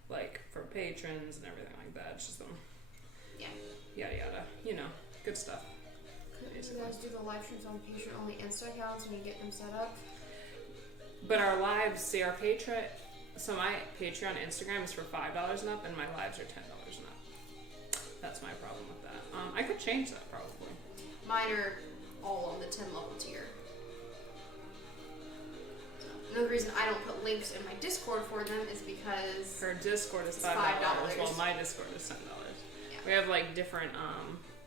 like for patrons and everything like that. It's just Yeah. yada yada, you know, good stuff. Could you guys do the live streams on patron only Insta accounts when you get them set up? But our lives, see our Patreon. So my Patreon Instagram is for $5 and up, and my lives are $10 and up. That's my problem with that. I could change that probably. Mine are all on the 10 level tier. Another reason I don't put links in my Discord for them is because Her Discord is It's $5, $5. while my Discord is $10. Yeah. We have like different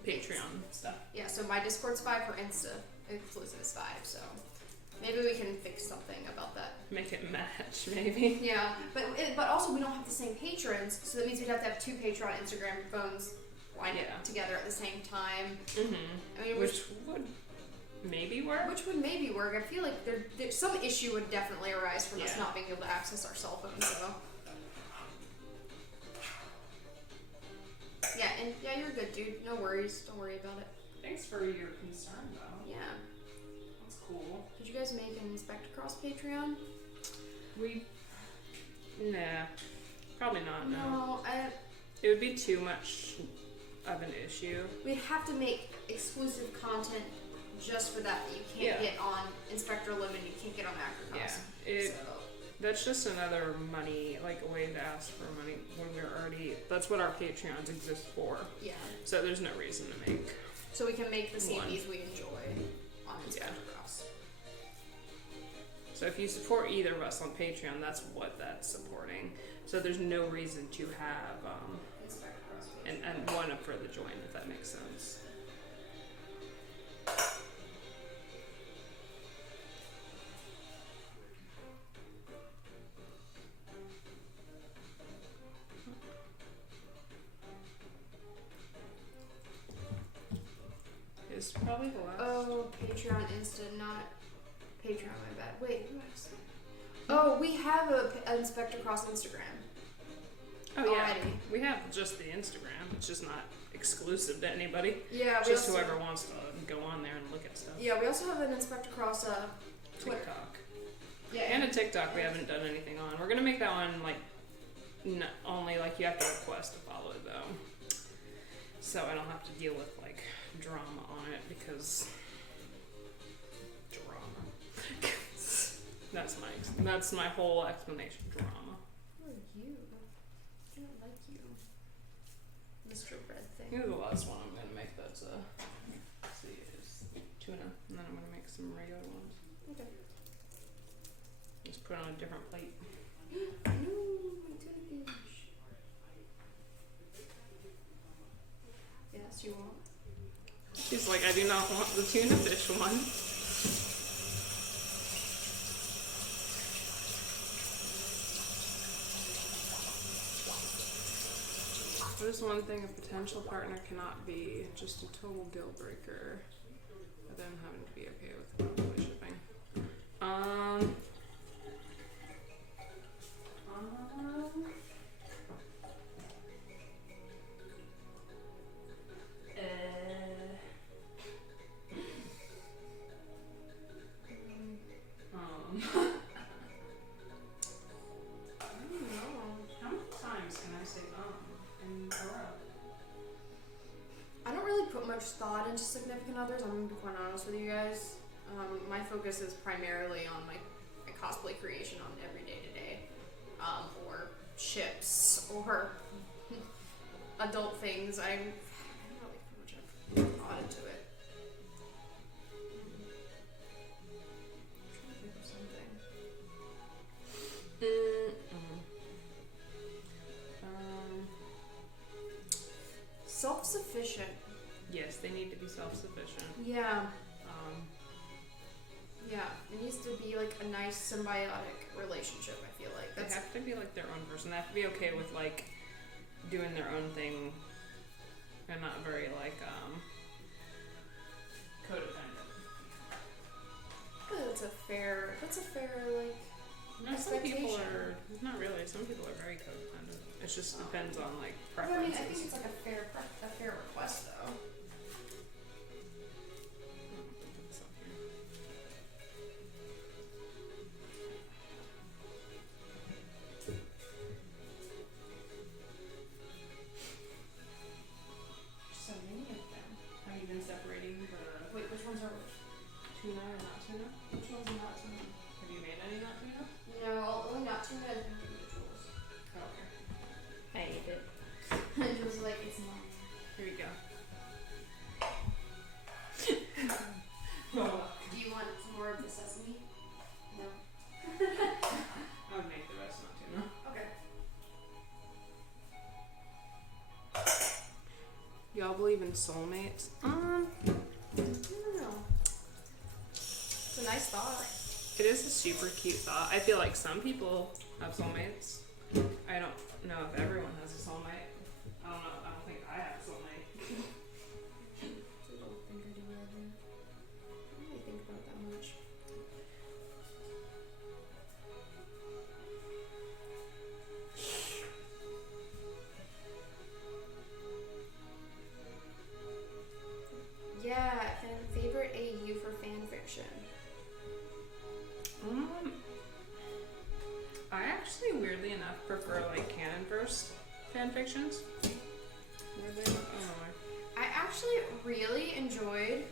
Patreon stuff. yeah, so my Discord's 5 for Insta exclusive is 5, so maybe we can fix something about that. Make it match, maybe. Yeah, but also we don't have the same patrons, so that means we'd have to have 2 Patreon Instagram phones lined Yeah. up together at the same time. Mm-hmm. I mean, Which would maybe work. which would maybe work. I feel like there some issue would definitely arise from us Yeah. not being able to access our cell phones. So yeah, and yeah, you're good, dude. No worries. Don't worry about it. Thanks for your concern, though. Yeah. That's cool. Did you guys make an Inspectokros Patreon? Nah, probably not. No. It would be too much of an issue. We'd have to make exclusive content just for that you can't Yeah. get on Inspectorlemon, you can't get on Akrcos. Yeah. So, That's just another money, like a way to ask for money when we're already. That's what our Patreons exist for. yeah. So there's no reason to make So we can make the One. CVs we enjoy on Inspectokros. So if you support either of us on Patreon, that's what that's supporting. So there's no reason to have and one up for the join, if that makes sense. It's probably the last. Oh, Patreon Insta, not Patreon, my bad. Wait, who else? Oh, we have a Inspectokros Instagram. Oh yeah, already. we have just the Instagram. It's just not exclusive to anybody. Yeah, we Just also, whoever wants to go on there and look at stuff. Yeah, we also have an Inspectokros Twitter. TikTok. Yeah, And a TikTok we haven't done anything on. We're gonna make that one like only like you have to request to follow it though. So I don't have to deal with like drama on it because drama. That's my whole explanation. Drama. Who are you? I don't like you. Mr. Red Thing. Here's the last one I'm gonna make. That's let's see, is tuna, and then I'm gonna make some regular ones. Okay. Just put it on a different plate. No, my tuna fish. Yes, you want? She's like, I do not want the tuna fish one. There's one thing a potential partner cannot be, just a total deal breaker. But then having to be okay with probably shipping. I don't know. How many times can I say in a row? I don't really put much thought into significant others. I'm gonna be quite honest with you guys. My focus is primarily on my cosplay creation on everyday to day, or ships or adult things. I don't really put much thought into it. I'm trying to think of something. Self-sufficient. Yes, they need to be self-sufficient. Yeah. Yeah, it needs to be like a nice symbiotic relationship, I feel like. They have to be like their own person. They have to be okay with like doing their own thing and not very like codependent. That's a fair like No, some people expectation. are not really. Some people are very codependent. It just depends on like Well, I mean, preferences. I think it's like a fair request though. So many of them. Have you been separating the Wait, which ones are which? tuna and not tuna? Which ones are not tuna? Have you made any not tuna? No, only not tuna and individuals. Oh, okay. I ate it. It was like, it's mine. Here we go. Do you want some more of the sesame? No. I would make the rest not tuna. Okay. Y'all believe in soulmates? I don't know. It's a nice thought. It is a super cute thought. I feel like some people have soulmates. I don't know if everyone has a soulmate. I don't know. I don't think I have a soulmate. I don't think I do either. I don't really think about that much. Yeah, favorite AU for fan fiction. I actually, weirdly enough, prefer like canon first fan fictions. Weirdly enough, I don't know why. I actually really enjoyed,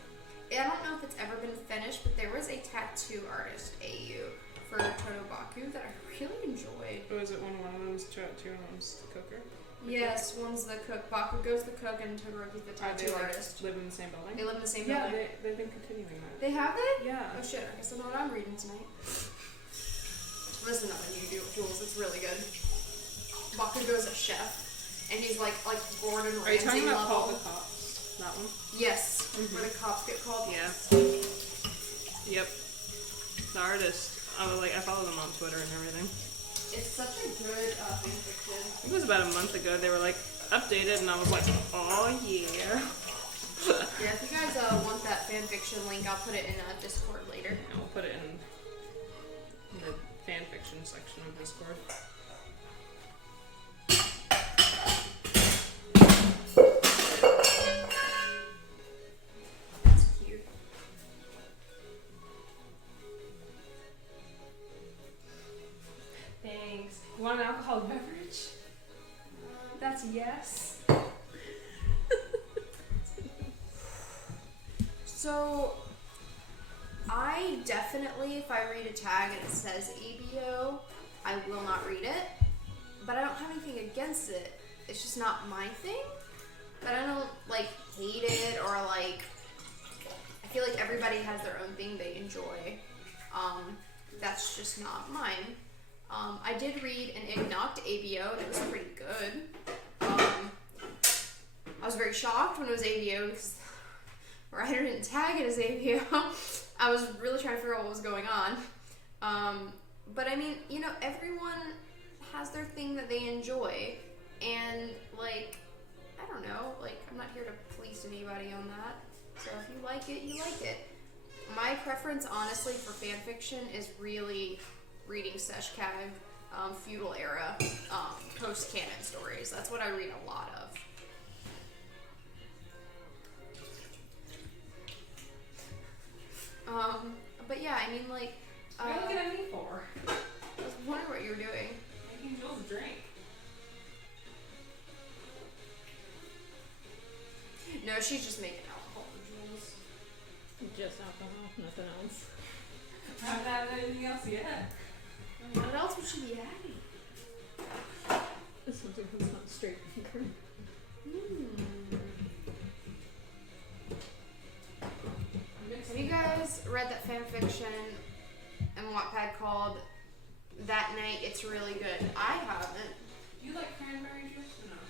I don't know if it's ever been finished, but there was a tattoo artist AU for Totobaku that I really enjoyed. Was it one of them's tattoo and one's the cooker? Yes, one's the cook. Bakugo's the cook and Todoroki's the tattoo artist. Live in the same building? They live in the same building. Yeah, they've been continuing that. They have they? Yeah. Oh shit, I guess I know what I'm reading tonight. Listen up, I need to do it, Jules. It's really good. Bakugo's a chef. And he's like Gordon Ramsay level. Are you talking about Call the Cops? That one? Yes. Where the cops get called? Yeah. Yep. The artist. I follow them on Twitter and everything. It's such a good fanfiction. I think it was about a month ago. They were like updated, and I was like, oh yeah. Yeah, if you guys want that fanfiction link, I'll put it in Discord later. Yeah, we'll put it in the fanfiction section of Discord. That's cute. Thanks. You want an alcoholic beverage? That's a yes. So, I definitely, if I read a tag and it says ABO, I will not read it. But I don't have anything against it. It's just not my thing. But I don't, hate it or, I feel like everybody has their own thing they enjoy. That's just not mine. I did read an Ignoct ABO and it was pretty good. I was very shocked when it was ABO because the writer didn't tag it as ABO. I was really trying to figure out what was going on. But I mean, everyone has their thing that they enjoy. And, I don't know, I'm not here to police anybody on that. So if you like it, you like it. My preference, honestly, for fanfiction is really reading Seshkag, feudal era, post-canon stories. That's what I read a lot of. But yeah, I mean, what are you looking at me for? I was wondering what you were doing. Making Jules a drink. No, she's just making alcohol for Jules. Just alcohol, nothing else. I haven't had anything else yet. What else would she be adding? Something that's not straight finger. Have you guys read that fanfiction in Wattpad called That Night It's Really Good? I haven't. Do you like cranberry juice or no?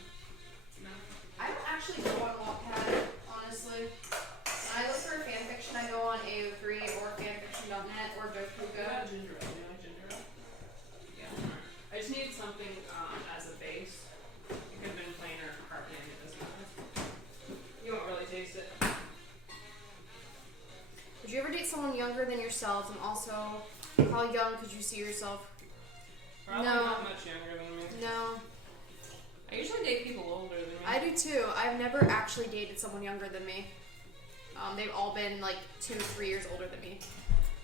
No. I don't actually go on Wattpad, honestly. When I look for a fanfiction, I go on AO3 or fanfiction.net or Dokuga. Ginger ale. Do you like ginger ale? Yeah. Alright. I just needed something as a base. It could have been plain or carbonated, it doesn't matter. You won't really taste it. Would you ever date someone younger than yourselves? And also, how young could you see yourself? Probably No. not much younger than me. No. I usually date people older than me. I do too. I've never actually dated someone younger than me. They've all been 2 to 3 years older than me.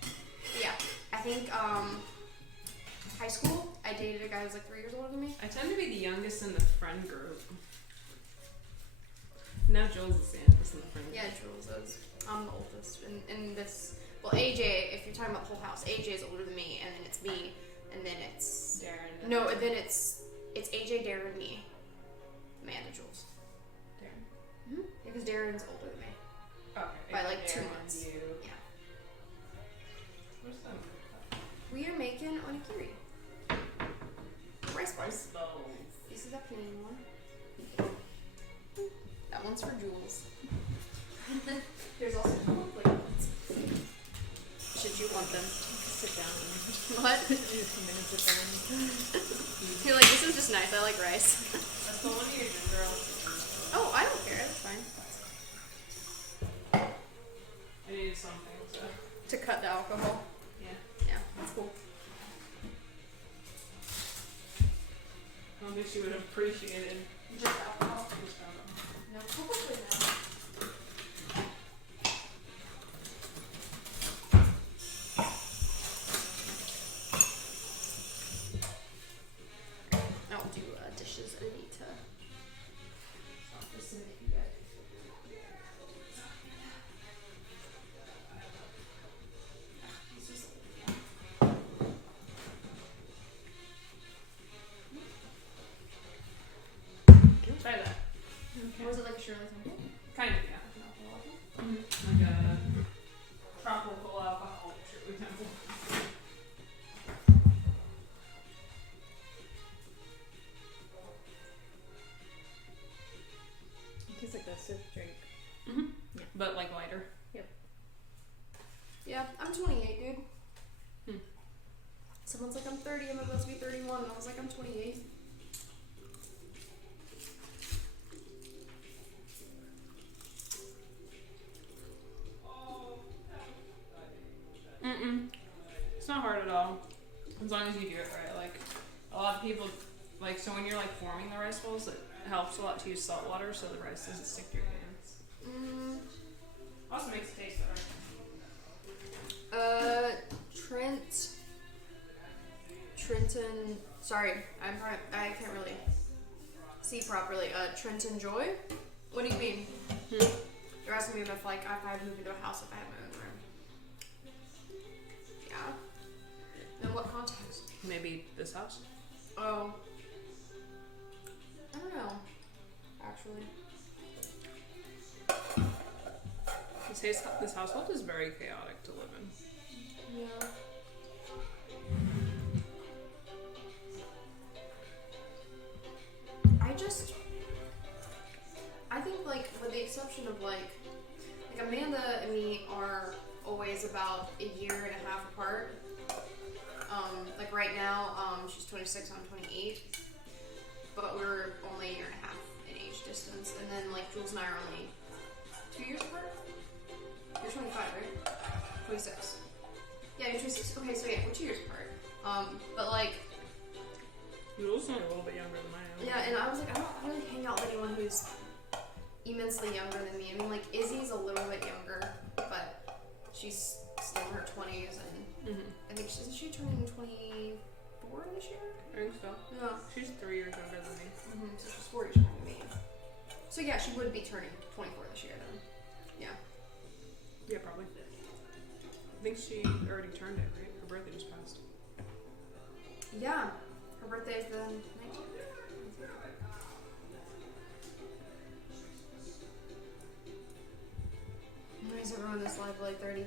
But yeah, I think high school, I dated a guy who was 3 years older than me. I tend to be the youngest in the friend group. Now Jules is the youngest in the friend group. Yeah, Jules is. I'm the oldest. And this, well, AJ, if you're talking about the whole house, AJ is older than me, and then it's me, and then it's Darren. no, and then it's AJ, Darren, me, Amanda, Jules. Darren. Mm-hmm. Because Darren's older than me. Okay. By, Darren, 2 months. You. Yeah. Where's that? We are making onigiri. Rice balls. Rice bowls. This is a plain one. That one's for Jules. There's also 2 plain ones. Should you want them? Sit down. What? Just come in and sit down. You're like, this is just nice. I like rice. That's the one of your ginger ale. Oh, I don't care. That's fine. I needed something to. To cut the alcohol. Yeah. Yeah, that's cool. I don't think she would have appreciated. Just alcohol. Just alcohol. No, probably not. I'll do dishes. I need to. Just to make you guys. It's not hard at all, as long as you do it right. Like, a lot of people, like, so when you're, like, forming the rice balls, it helps a lot to use salt water so the rice doesn't stick to your hands. Also makes it taste better. Trenton, sorry, I can't really see properly. Trenton Joy? What do you mean? You're asking me if, like, if I move into a house, if I have my own room. Yeah. In what context? Maybe this house? Oh. I don't know, actually. This household is very chaotic to live in. Yeah. I think, like, with the exception of, like Amanda and me are always about a year and a half apart. Like, right now, she's 26, I'm 28. But we're only a year and a half in age distance. And then, like, Jules and I are only 2 years apart? You're 25, right? 26. Yeah, you're 26. Okay, so yeah, we're 2 years apart. But, like... You're also a little bit younger than I am. Yeah, and I was like, I don't really hang out with anyone who's immensely younger than me. I mean, like, Izzy's a little bit younger, but she's still in her 20s, and I think isn't she turning 24 this year? I think so. Yeah. She's 3 years younger than me. So she's 4 years younger than me. So yeah, she would be turning 24 this year then. Yeah. Yeah, probably. I think she already turned it, right? Her birthday just passed. Yeah. Her birthday is the 19th. Why is everyone this live like 30?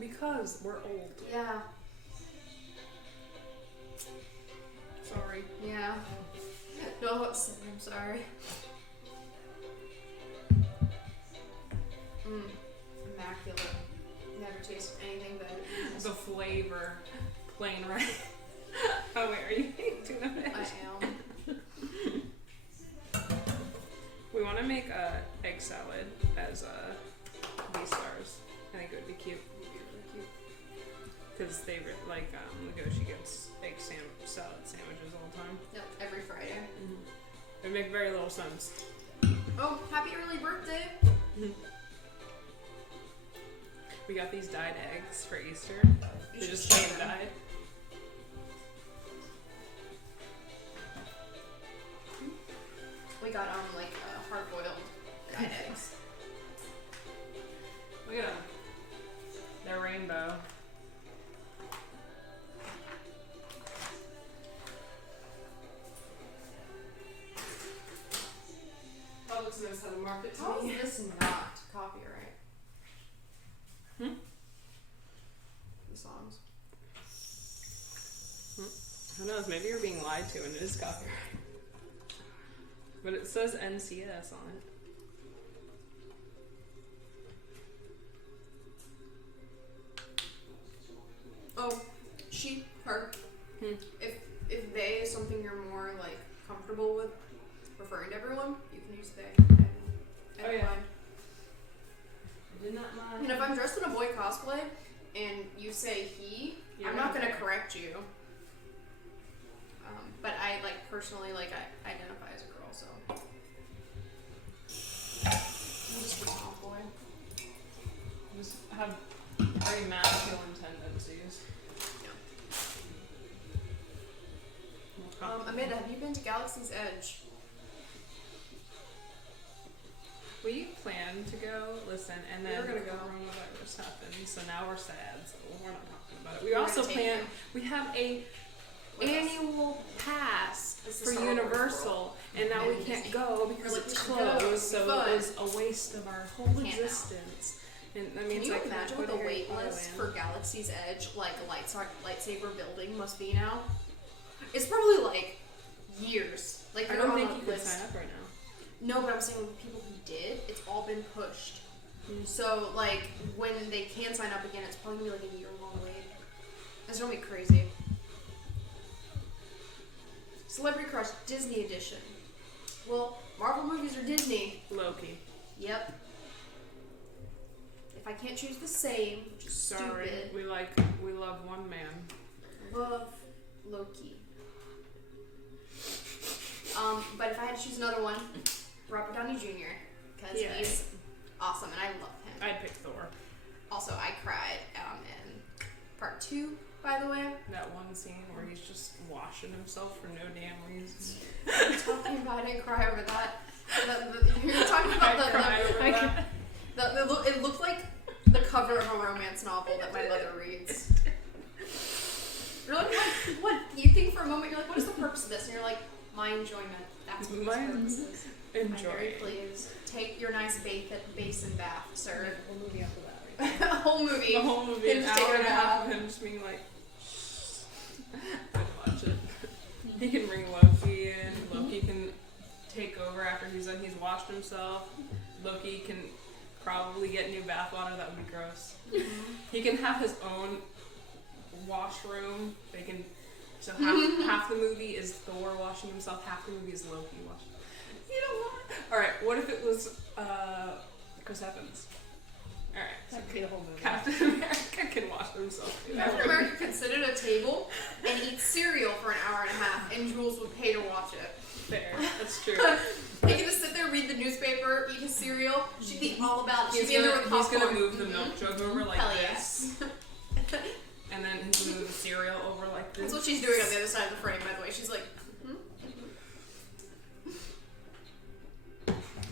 Because we're old. Yeah. Sorry. Yeah. No, I'm sorry. Immaculate. Never tasted anything better. The flavor. Plain rice. Oh wait, are you eating tuna fish? I am. We want to make a egg salad as V-stars. I think it would be cute. It would be really cute. Because they like Legoshi gets egg salad sandwiches all the time. Yep, every Friday. It would make very little sense. Oh, happy early birthday! We got these dyed eggs for Easter. You They should just show came them. dyed. We got like hard boiled dyed eggs. Look at them. They're rainbow. Publix knows how to market to How me. is this not copyright? The songs. Who knows? Maybe you're being lied to and it is copyright. But it says NCS on it. Oh, she, her. If they is something you're more like comfortable with referring to everyone, you can use they. I don't mind. I did not mind. And if I'm dressed in a boy cosplay and you say he, I'm not gonna correct you. But I like personally like I identify as a girl, so I'm just a tomboy. Just have very masculine tendencies. Amanda, have you been to Galaxy's Edge? We planned to go, listen, and then We were gonna go. coronavirus happened, so now we're sad, so we're not talking about it. We We're also gonna take plan, you. we have a With us. annual pass This is for Star Wars Universal, and now we And can't Disney. go because We're like, it's we should go, closed, so it'll be it was a waste of our whole Can't now. existence. And I mean, Can it's you like imagine go what to the Harry wait Potter list Land. for Galaxy's Edge, like lightsaber building, must be now? It's probably like years. Like I they're don't on think a you could list. sign up right now. No, but I'm saying with the people who did, it's all been pushed. So like when they can sign up again, it's probably gonna be like a year-long wait. It's gonna be crazy. Celebrity Crush Disney Edition. Well, Marvel movies are Disney. Loki. Yep. if I can't choose the same, which is Sorry, stupid, we love one man. I love Loki. But if I had to choose another one, Robert Downey Jr. because Yeah. he's awesome and I love him. I'd pick Thor. Also, I cried in part 2, by the way. That one scene where he's just washing himself for no damn reason. I'm talking about, I didn't cry over that. You're talking about it looked like the cover of a romance novel that my mother reads. You're like, what? You think for a moment, you're like, what is the purpose of this? And you're like, my enjoyment. That's what this purpose is. I'm very Enjoy. pleased. Take your nice basin bath, sir. Whole movie after that. A whole movie. The whole movie, Him an just hour taking and a a half bath. of him just being like, I'd watch it. He can bring Loki in. Loki can take over after he's washed himself. Loki can probably get new bathwater. That would be gross. He can have his own washroom. They can. So half the movie is Thor washing himself. Half the movie is Loki washing. You know what? All right. What if it was Chris Evans? All right. So That'd be the whole movie. Captain America can wash himself too. Captain America could sit at a table and eat cereal for an hour and a half, and Jules would pay to watch it. Fair. That's true. He could just sit there, read the newspaper, eat his cereal. She'd be all about it. She'd He's be in there with gonna popcorn. move the milk jug over like Hell this, and then he's gonna move the cereal over like this. That's what she's doing on the other side of the frame, by the way. She's like,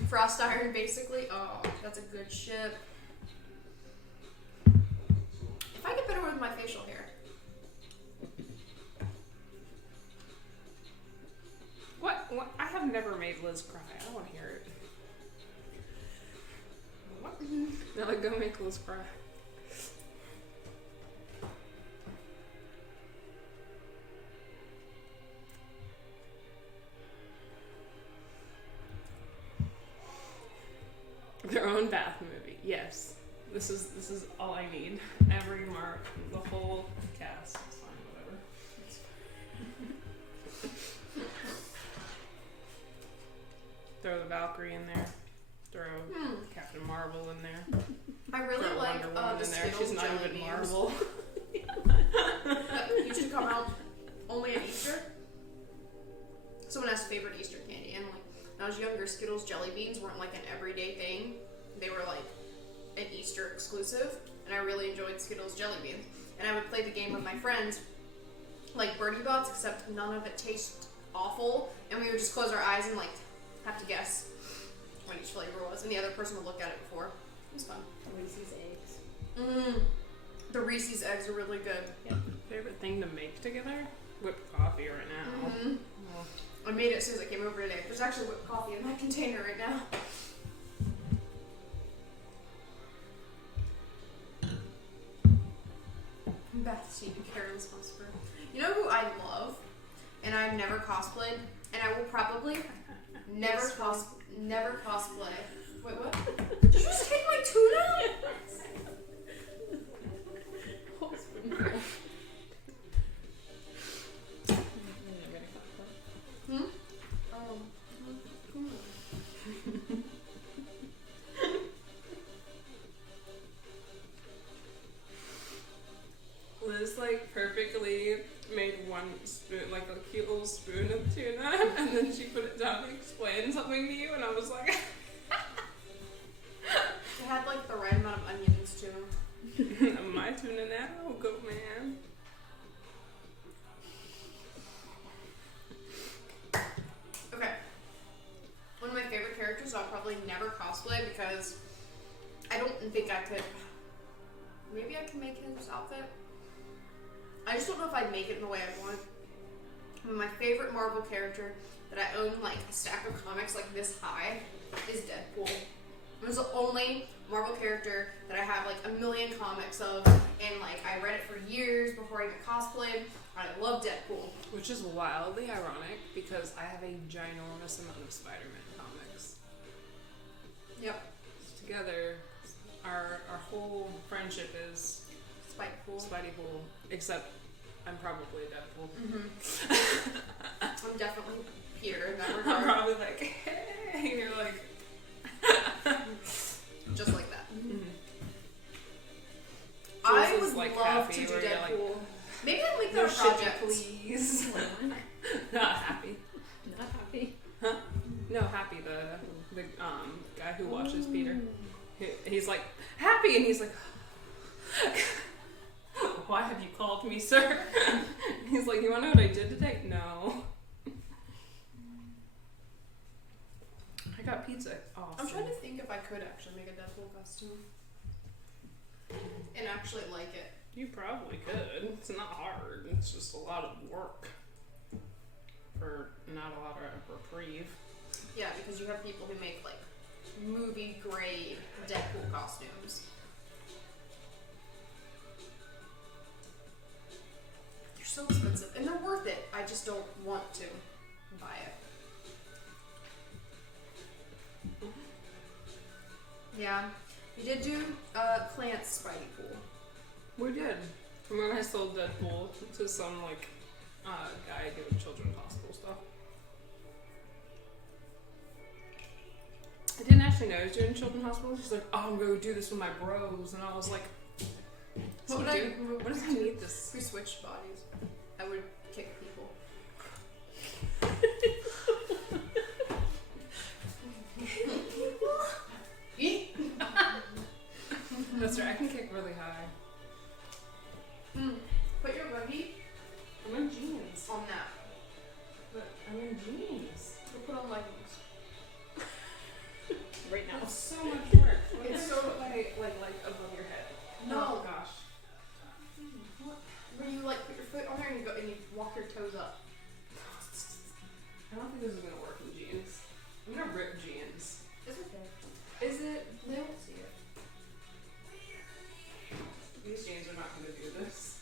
Frost Iron, basically. Oh, that's a good ship. If I get better with my facial hair. What? I have never made Liz cry. I don't want to hear it. What? No, like, go make Liz cry. Their own bath movie. Yes. This is all I need. Every mark, the whole cast. It's fine, whatever. Throw the Valkyrie in there. Throw Captain Marvel in there. I really Throw like Wonder Woman the in there. Skittles She's not jelly even beans Marvel. that used to come out only at Easter. Someone asked favorite Easter candy, and like when I was younger, Skittles jelly beans weren't like an everyday thing. They were like an Easter exclusive, and I really enjoyed Skittles jelly beans. And I would play the game with my friends, like Birdie Bots, except none of it tastes awful, and we would just close our eyes and like have to guess what each flavor was, and the other person would look at it before. It was fun. Reese's eggs. The Reese's eggs are really good. Favorite thing to make together? Whipped coffee right now. Well, I made it as soon as I came over today. There's actually whipped coffee in that container right now. Beth Steve and Karen's whisper. You know who I love, and I've never cosplayed, and I will probably never cosplay. Wait, what? Did you just take my tuna? Liz like perfectly made one spoon, like a cute little spoon of tuna, and then she put it down to explain something to you, and I was like, It had like the right amount of onions too. my tuna now, go man. Okay. One of my favorite characters I'll probably never cosplay because I don't think I could. Maybe I can make his outfit. I just don't know if I'd make it in the way I want. My favorite Marvel character that I own like a stack of comics like this high is Deadpool. It was the only Marvel character that I have like a million comics of, and like I read it for years before I even cosplayed. I love Deadpool. Which is wildly ironic because I have a ginormous amount of Spider-Man comics. Yep. Together, our whole friendship is Spikepool. Spideypool, except I'm probably Deadpool. I'm definitely Peter in that I'm regard. probably like, hey, and you're like, Just like that. like love happy to do where you're like, Deadpool. Maybe I'll make no that a project. please. Not Not happy. happy. No, happy. The guy who watches Peter. He's like happy, and he's like, why have you called me, sir? He's like, you want to know what I did today? No. I got pizza. Awesome. I'm trying to think if I could actually make a Deadpool costume and actually like it. You probably could. It's not hard. It's just a lot of work for not a lot of reprieve. Yeah, because you have people who make like movie grade Deadpool costumes. They're so expensive and they're worth it. I just don't want to buy it. Yeah, we did do Clint's Spidey Pool. We did. And then I sold Deadpool to some like guy doing children's hospital stuff. I didn't actually know he was doing children's hospital. He's like, oh, I'm going to do this with my bros. And I was like, what does he need this? If we switched bodies, I would kick people. That's right, I can kick really high. Put your buggy I'm in jeans. on that. But I'm in jeans. Or put on leggings. Right now. That's so much work. It's so like above your head. No. Oh gosh. Where you like put your foot on there and you go and you walk your toes up. I don't think this is gonna work in jeans. I'm gonna rip jeans. It's okay. Is it? They won't see it. These jeans are not gonna do this.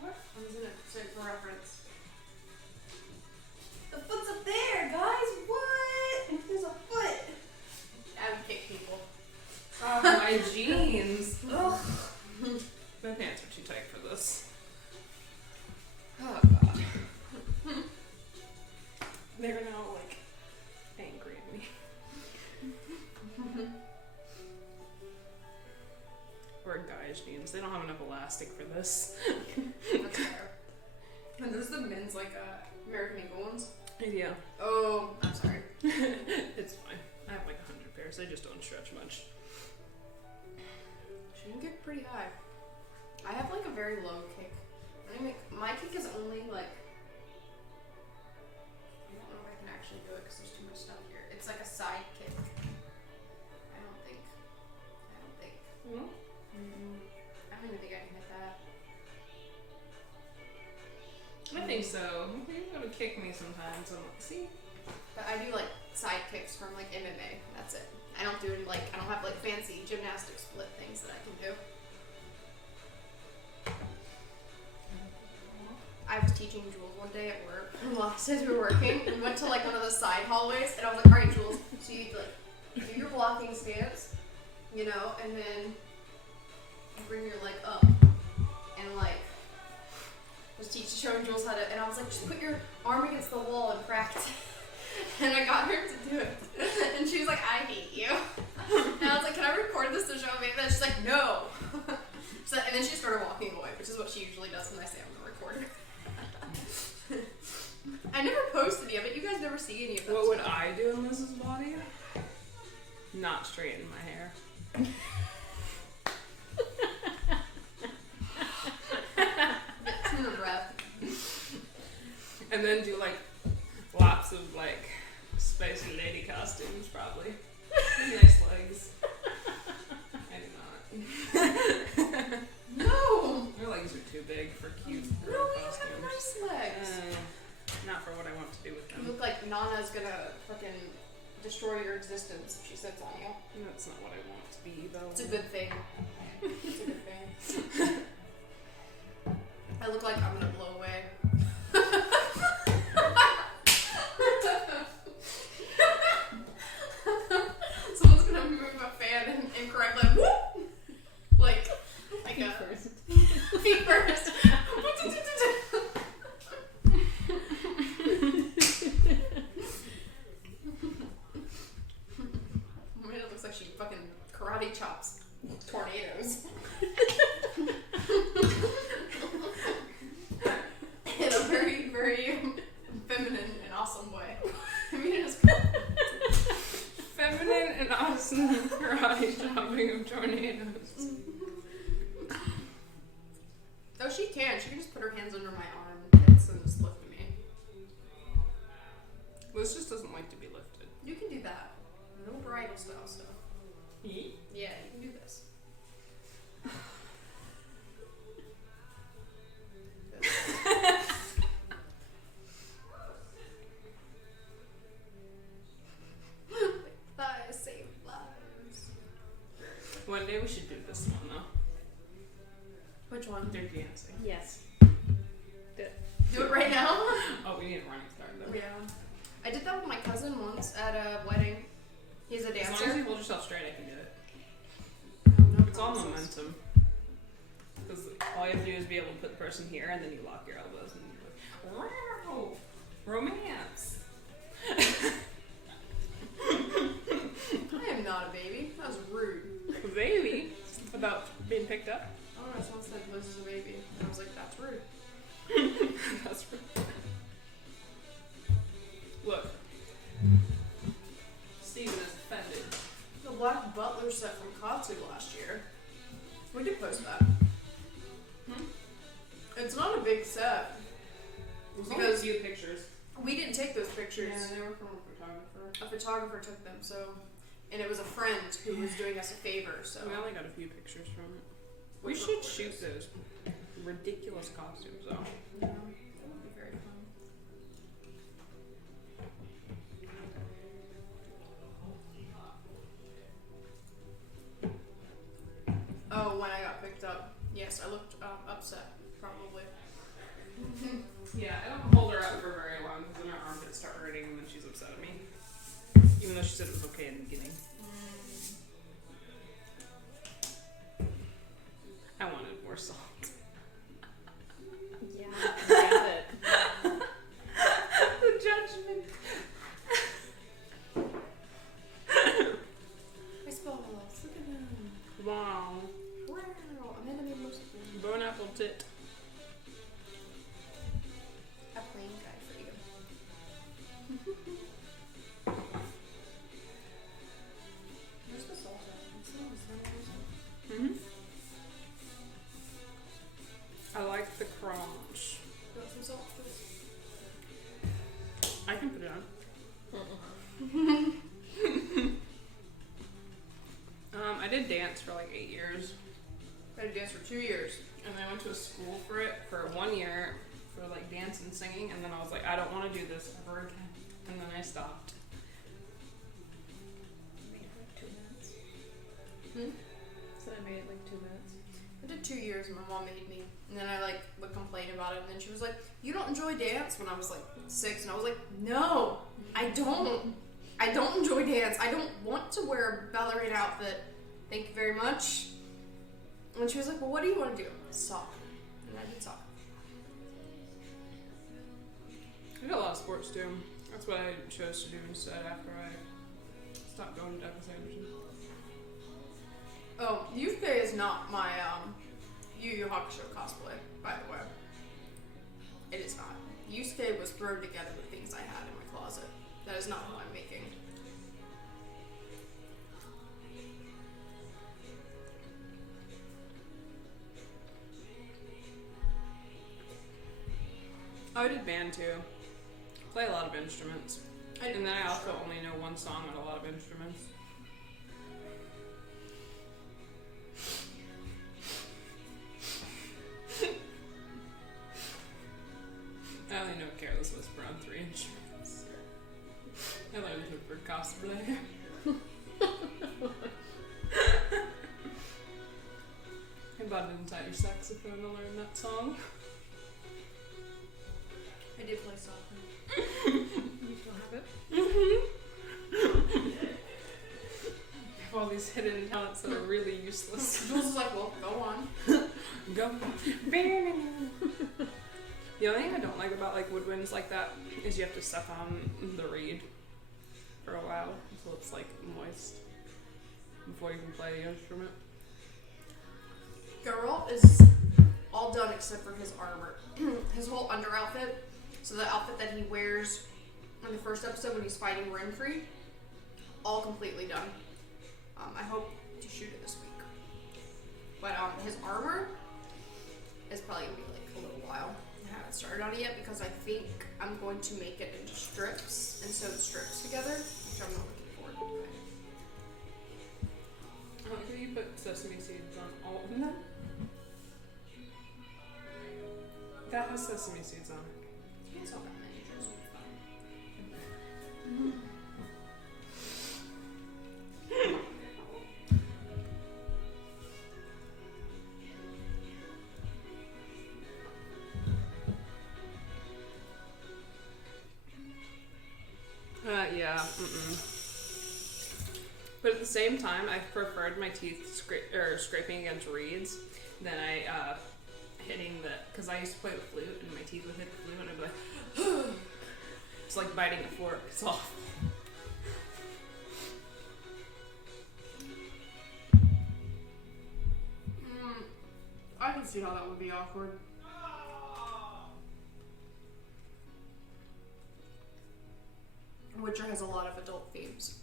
What? I'm just gonna say for reference. The foot's up there, guys! What? There's a foot! I would kick people. Oh, my jeans. Ugh. My pants are too tight for this. Oh god. They're now like angry at me. Or guy's jeans. They don't have enough elastic for this. That's fair. And those are the men's like American Eagle ones. Yeah. Oh, I'm sorry. It's fine. I have like 100 pairs. They just don't stretch much. She can kick pretty high. I have like a very low kick. My kick is only like, I don't know if I can actually do it because there's too much stuff here. It's like a side kick. I don't think. No? I don't even think I can hit that. I think so. You're gonna kick me sometimes. I'm like, see? But I do like side kicks from like MMA. That's it. I don't do like, I don't have like fancy gymnastic split things that I can do. I was teaching Jules one day at work. As we were working, we went to like one of the side hallways, and I was like, "All right, Jules, so you like do your blocking stance, you know, and then you bring your leg up, and like was showing Jules how to." And I was like, "Just put your arm against the wall and practice." And I got her to do it, and she was like, "I hate you." And I was like, "Can I record this to show me?" And she's like, "No." So, and then she started walking away, which is what she usually does when I say I'm gonna record her. I never post any of it. You guys never see any of that What would stuff. I do in Liz's body? Not straighten my hair. Get tuna breath. And then do like lots of like spicy lady costumes probably. Nice legs. I do not. No! Your legs are too big for cute No, girl you costumes. have nice legs. Not for what I want to do with You them. look like Nana's gonna fucking destroy your existence if she sits on you. That's not what I want to be though. It's a good thing. It's a good thing. I look like I'm gonna blow away. Someone's gonna move a fan incorrectly. Whoop! Like Feet a first. feet first. I mean, it looks like she fucking karate chops tornadoes. In a very, very feminine and awesome way. I mean, it is Feminine and awesome karate chopping of tornadoes. Oh, she can. She can just put her hands under my armpits and just lift me. Liz just doesn't like to be lifted. You can do that. No bridal style stuff. Yeah, you can do this. Thighs save lives. One day we should do this one though. Which one? They're dancing. Yes. Do it right now? Oh, we need a running start though. Yeah. I did that with my cousin once at a wedding. He's a As long dancer. as you hold yourself straight, I can do it. No It's all promises. momentum. Because all you have to do is be able to put the person here, and then you lock your elbows, and you're like, wow, romance. I am not a baby. That was rude. Baby. About being picked up. I don't know, someone said Liz is a baby. And I was like, that's rude. That's right. Look. Steven is offended. The Black Butler set from Katsu last year. We did post that. It's not a big set. Because a few pictures. We didn't take those pictures. Yeah, they were from a photographer. A photographer took them, so. And it was a friend who was doing us a favor, so. We only got a few pictures from it. We Which should one? shoot those ridiculous costumes though. Yeah, that would be very fun. Oh, when I got picked up. Yes, I looked upset, probably. Yeah, I don't hold her up for very long because then her armpits start hurting and then she's upset at me. Even though she said it was okay in the beginning. I wanted more salt. Yeah, I got it. The judgment. Baseballs, look at them. Wow. Wow, Amanda made most of them. Bone apple tit. A plain guy for you. Where's the salt at? It's not the salt. I like the crunch. Got some salt, please. I can put it on. I did dance for like 8 years. I did dance for 2 years. And I went to a school for it for 1 year for like dance and singing, and then I was like, I don't want to do this ever again. And then I stopped. Made it like 2 minutes. Hmm? So I made it like 2 minutes. I did 2 years and my mom made me. And then I like would complain about it, and then she was like, you don't enjoy dance when I was like 6, and I was like, no, I don't. I don't enjoy dance. I don't want to wear a ballerina outfit. Thank you very much. And she was like, well, what do you want to do? Soccer. And I did soccer. I did a lot of sports too. That's what I chose to do instead after I stopped going to Douglas Anderson. Oh, Yusuke is not my Yu Yu Hakusho cosplay, by the way. It is not. Yusuke was thrown together with things I had in my closet. That is not who I'm making. I did band too. Play a lot of instruments. And then I also only know one song on a lot of instruments. I only know Careless Whisper on 3 instruments. I learned it for Cosplay. I bought an entire saxophone to learn that song. I did play soccer. You still have it? Have all these hidden talents that are really useless. Jules is like, well, go on. Go. The only thing I don't like about like woodwinds like that is you have to suck on the reed for a while until it's like moist. before you can play the instrument. Geralt is all done except for his armor. His whole under outfit, so the outfit that he wears in the first episode when he's fighting Renfrey, all completely done. I hope to shoot it this week. But his armor is probably gonna be like a little while. I haven't started on it yet because I think I'm going to make it into strips and sew the strips together, which I'm not looking forward to doing. I like how you put sesame seeds on all of them. That has sesame seeds on it. You can sew that many, just will be fine. Yeah. But at the same time, I preferred my teeth scraping against reeds than I hitting because I used to play the flute and my teeth would hit the flute and I'd be like, it's like biting a fork. It's awful. I can see how that would be awkward. Witcher has a lot of adult themes.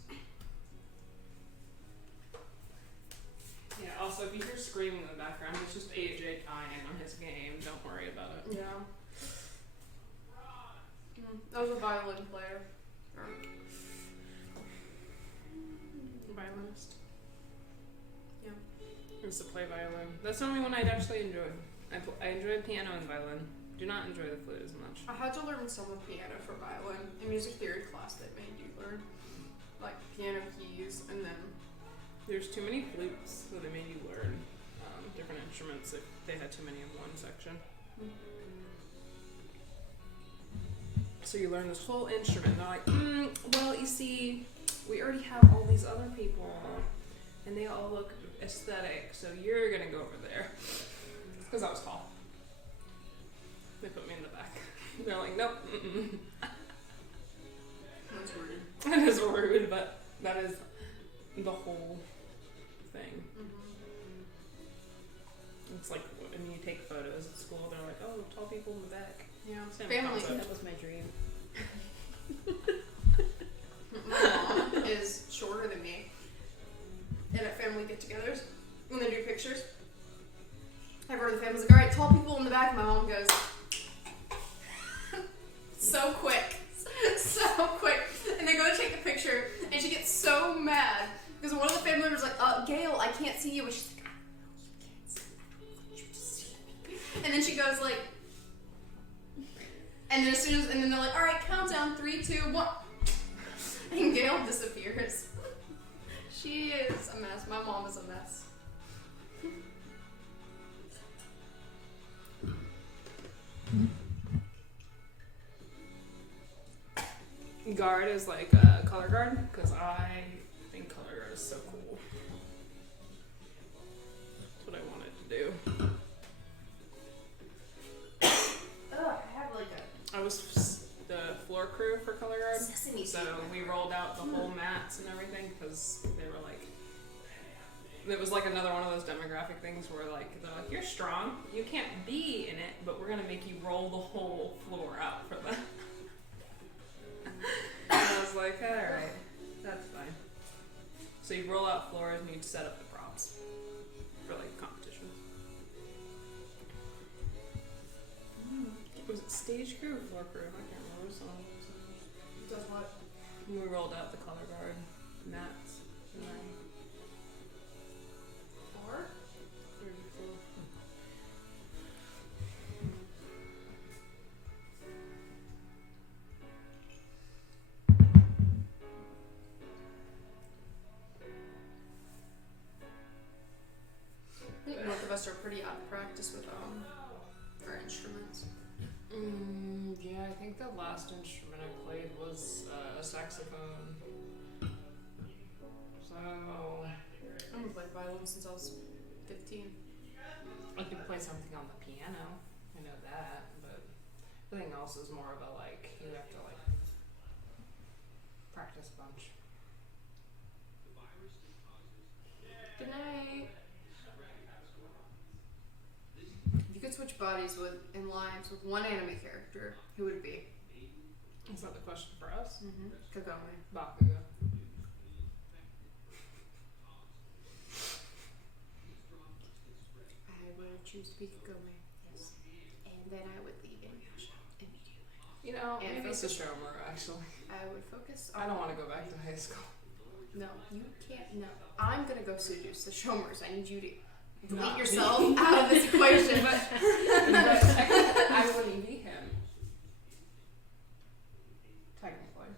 Yeah, also, if you hear screaming in the background, it's just AJ dying on his game. Don't worry about it. Yeah. That was a violin player. Violinist. Yeah. I used to play violin. That's the only one I'd actually enjoyed. I enjoyed piano and violin. Do not enjoy the flute as much. I had to learn some of piano for violin in music theory class that made you learn like piano keys, and then There's too many flutes, so they made you learn different instruments if they had too many in one section. So you learn this whole instrument. They're like, well, you see, we already have all these other people, and they all look aesthetic, so you're gonna go over there. Because I was tall. They put me in the back. They're like, nope. that's rude. That is rude, but that is the whole thing. It's like when you take photos at school, they're like, oh, tall people in the back. Yeah. Same Family. concept. That was my dream. My mom is shorter than me. And at family get-togethers, when they do pictures, everyone in the family's like, alright, tall people in the back. My mom goes, so quick. So quick. And they go to take the picture, and she gets so mad because one of the family members is like, Gail, I can't see you. And she's like, I know you can't see me. I don't want you to see me. And then she goes like, and then and then they're like, alright, countdown, 3, 2, 1. And Gail disappears. She is a mess. My mom is a mess. Guard is like a color guard, because I think color guard is so cool. That's what I wanted to do. I have like I was the floor crew for color guard, sesame so seed. we rolled out the whole mats and everything, because they were like, it was like another one of those demographic things where like, they're like, you're strong, you can't be in it, but we're gonna make you roll the whole floor out for them. And I was like, alright, that's fine. So you roll out floors and you'd set up the props for like competitions. Was it stage crew or floor crew? I can't remember which one. Does what? We rolled out the color guard mats and then Or? I think both of us are pretty out of practice with our instruments. Yeah, I think the last instrument I played was a saxophone. So I haven't played violin since I was 15. I could play something on the piano. I know that, but everything else is more of a like, you have to like practice a bunch. Good night. If you could switch bodies in lives with one anime character, who would it be? Is that the question for us? Kagome. Bakugo. I would choose to be Kagome. Yes. And then I would leave Inuyasha immediately. You know, And maybe focus- Sesshomaru, actually. I would focus on... I don't want to go back to high school. No, you can't. No. I'm gonna go seduce the Shomers. I need you to delete No. yourself out of this equation. But technically, I wouldn't be him. Technically.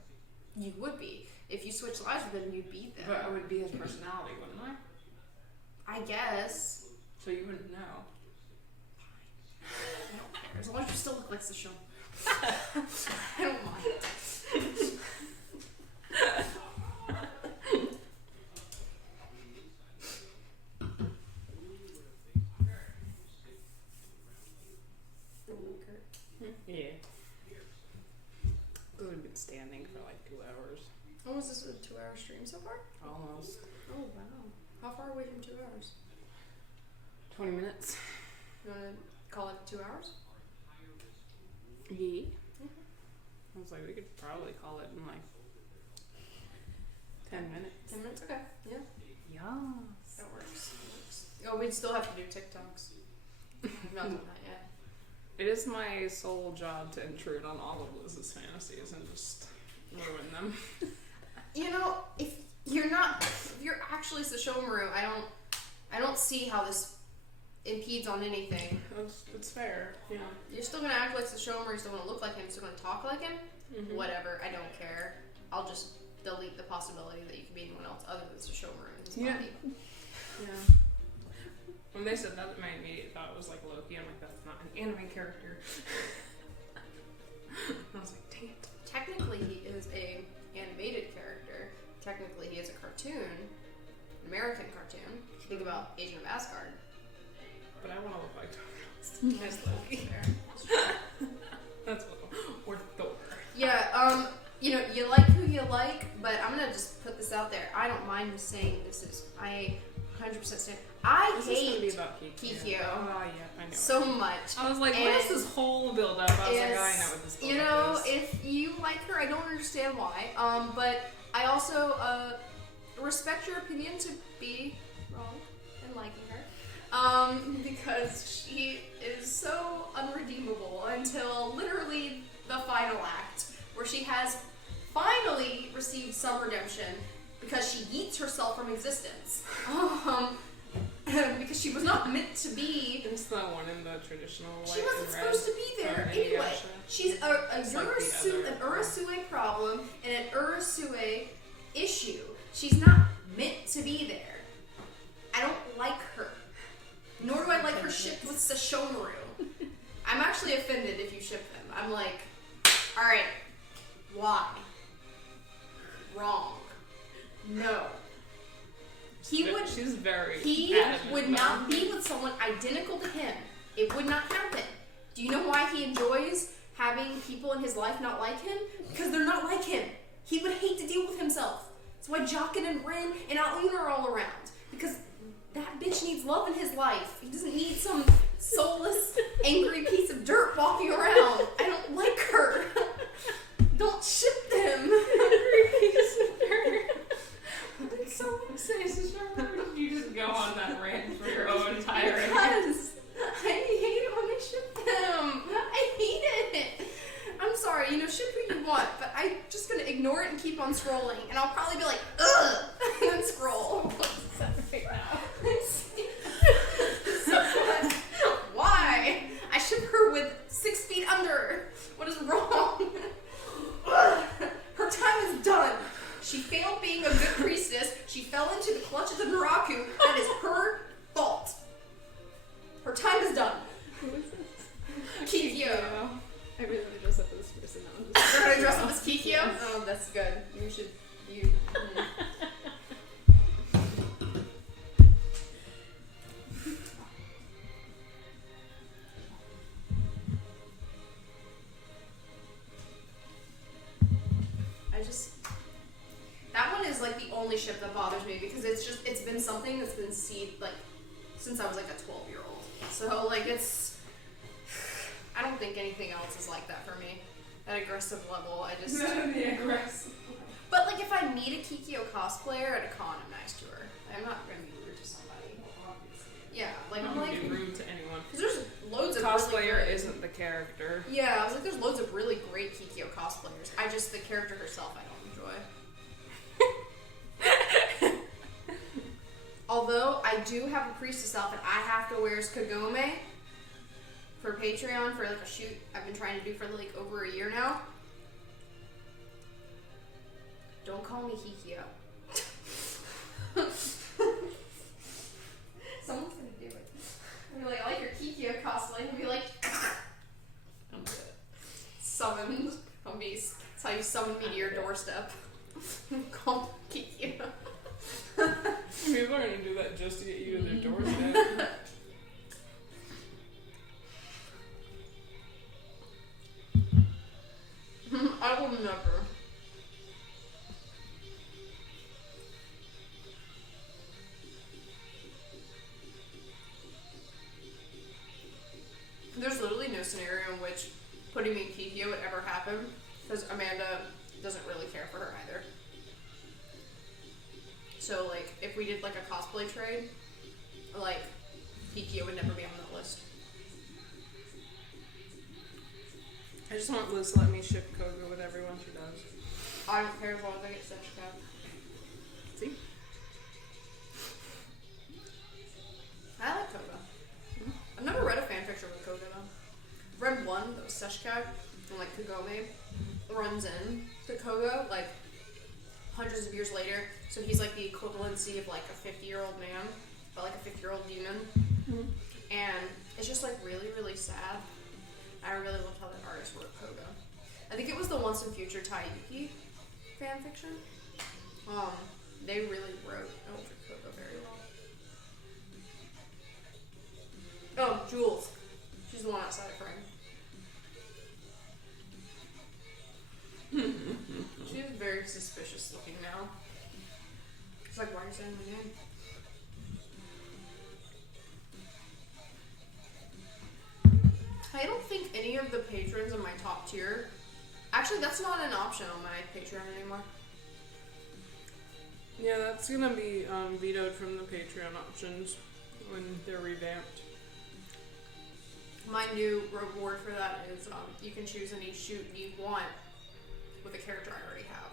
You would be. If you switch lives with them, you'd beat them. But I would be his personality, wouldn't I? I guess. So you wouldn't know. I don't care. As long as you still look like the Shomer. I don't mind. Yeah. We would have been standing for like 2 hours. What was this, a 2-hour stream so far? Almost. Oh, wow. How far away from 2 hours? 20 minutes. You want to call it 2 hours? Yeah. I was like, we could probably call it in like 10 minutes. 10 minutes? Okay. Yeah. Yes. That works. Oh, we'd still have to do TikToks. We've not done that yet. It is my sole job to intrude on all of Liz's fantasies and just ruin them. You know, if you're actually Sesshomaru, I don't see how this impedes on anything. It's fair, yeah. You're still gonna act like Sesshomaru, you're still gonna look like him, you're still gonna talk like him. Mm-hmm. Whatever, I don't care. I'll just delete the possibility that you could be anyone else other than Sesshomaru in his Yeah. body. Yeah. When they said that, my immediate thought was like Loki. I'm like, that's not an anime character. I was like, dang it. Technically, he is a animated character. Technically, he is a cartoon, an American cartoon. Think about Agent of Asgard. But I want to look like Thanos. As Loki. That's what. Or Thor. Yeah, you know, you like who you like, but I'm gonna just put this out there. I don't mind saying this is, I 100% stand. I This is gonna be hate about Kikyo. Kikyo Oh, yeah, I know. so much. I was like, what And is this whole build up? I was like, oh, I It's- know what this build You up know, is. if you like her, I don't understand why. But I also respect your opinion to be wrong in liking her. Because she is so unredeemable until literally the final act, where she has finally received some redemption because she yeets herself from existence. Because she was not meant to be. It's the one in the traditional white She wasn't and supposed to red be there from anyway. Inuyasha. She's It's like the an other Urasue problem and an Urasue issue. She's not meant to be there. I don't like her. Nor do I like her shipped with Sesshomaru. I'm actually offended if you ship them. I'm like, alright, why? Wrong. No. She's very He adamant would about not it. be with someone identical to him. It would not happen. Do you know why he enjoys having people in his life not like him? Because they're not like him. He would hate to deal with himself. That's why Jokin and Rin and Aoun are all around. Because that bitch needs love in his life. He doesn't need some soulless, angry piece of dirt walking around. I don't like her. Don't ship them. Did someone say Sesshomaru, or did you just go on that rant for your own entire Because I hate it when they ship them. I hate it. I'm sorry, you know, ship who you want, but I'm just gonna ignore it and keep on scrolling, and I'll probably be like, ugh, and then scroll. Right now. So what? Why? I ship her with 6 feet under. What is wrong? Her time is done. She failed being a good priestess. She fell into the clutches of Naraku. That is her fault. Her time is done. Who is this? Kikyo. I really want to dress up as this person now. You're gonna dress up as Kikyo? Oh, that's good. You should. You only ship that bothers me because it's been something that's been seen like since I was like a 12-year-old. So like I don't think anything else is like that for me. That aggressive level, I just. The aggressive. But like if I meet a Kikyo cosplayer at a con, I'm nice to her. I'm not gonna be rude to somebody. Yeah, like I'm like be rude to anyone. Cause there's loads of Cosplayer really isn't the character. Yeah, I was like, there's loads of really great Kikyo cosplayers. The character herself, I don't enjoy. Although I do have a priestess outfit I have to wear as Kagome for Patreon for like a shoot I've been trying to do for like over a year now. Don't call me Kikyo. Someone's gonna do it. I'll be like, I like your Kikyo cosplay. He'll be like, I'm dead. summoned. That's how you summon me to your doorstep. Call me Kikyo. People are gonna do that just to get you to their doorstep. I will never. There's literally no scenario in which putting me in Kikyo would ever happen, because Amanda doesn't really care for her either. So, like, if we did, like, a cosplay trade, like, Kikyo would never be on that list. I just want Liz to let me ship Koga with everyone she does. I don't care as long as I get such stuff. See? I like Koga. I've never read a fanfiction with Koga though. I've read one that was Seshka, and like Kagome runs in to Koga like hundreds of years later. So he's like the equivalency of like a 50-year-old man, but like a 50-year-old demon. Mm-hmm. And it's just like really, really sad. I really loved how that artist wrote Koga. I think it was the Once and Future Taiyuki fanfiction. They really wrote Koga very well. Oh, Jules. She's the one outside of frame. She's very suspicious looking now. She's like, why are you saying my name? I don't think any of the patrons in my top tier. Actually, that's not an option on my Patreon anymore. Yeah, that's gonna be vetoed from the Patreon options when they're revamped. My new reward for that is you can choose any shoot you want with a character I already have.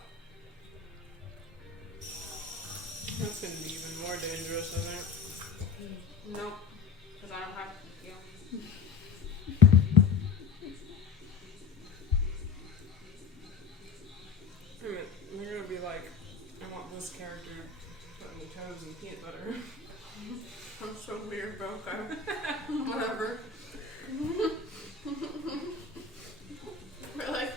That's gonna be even more dangerous, isn't it? Nope, because I don't have you. I mean, they're gonna be like, I want this character putting the toes in peanut butter. I'm so weird, bro. Okay. Whatever. We're like,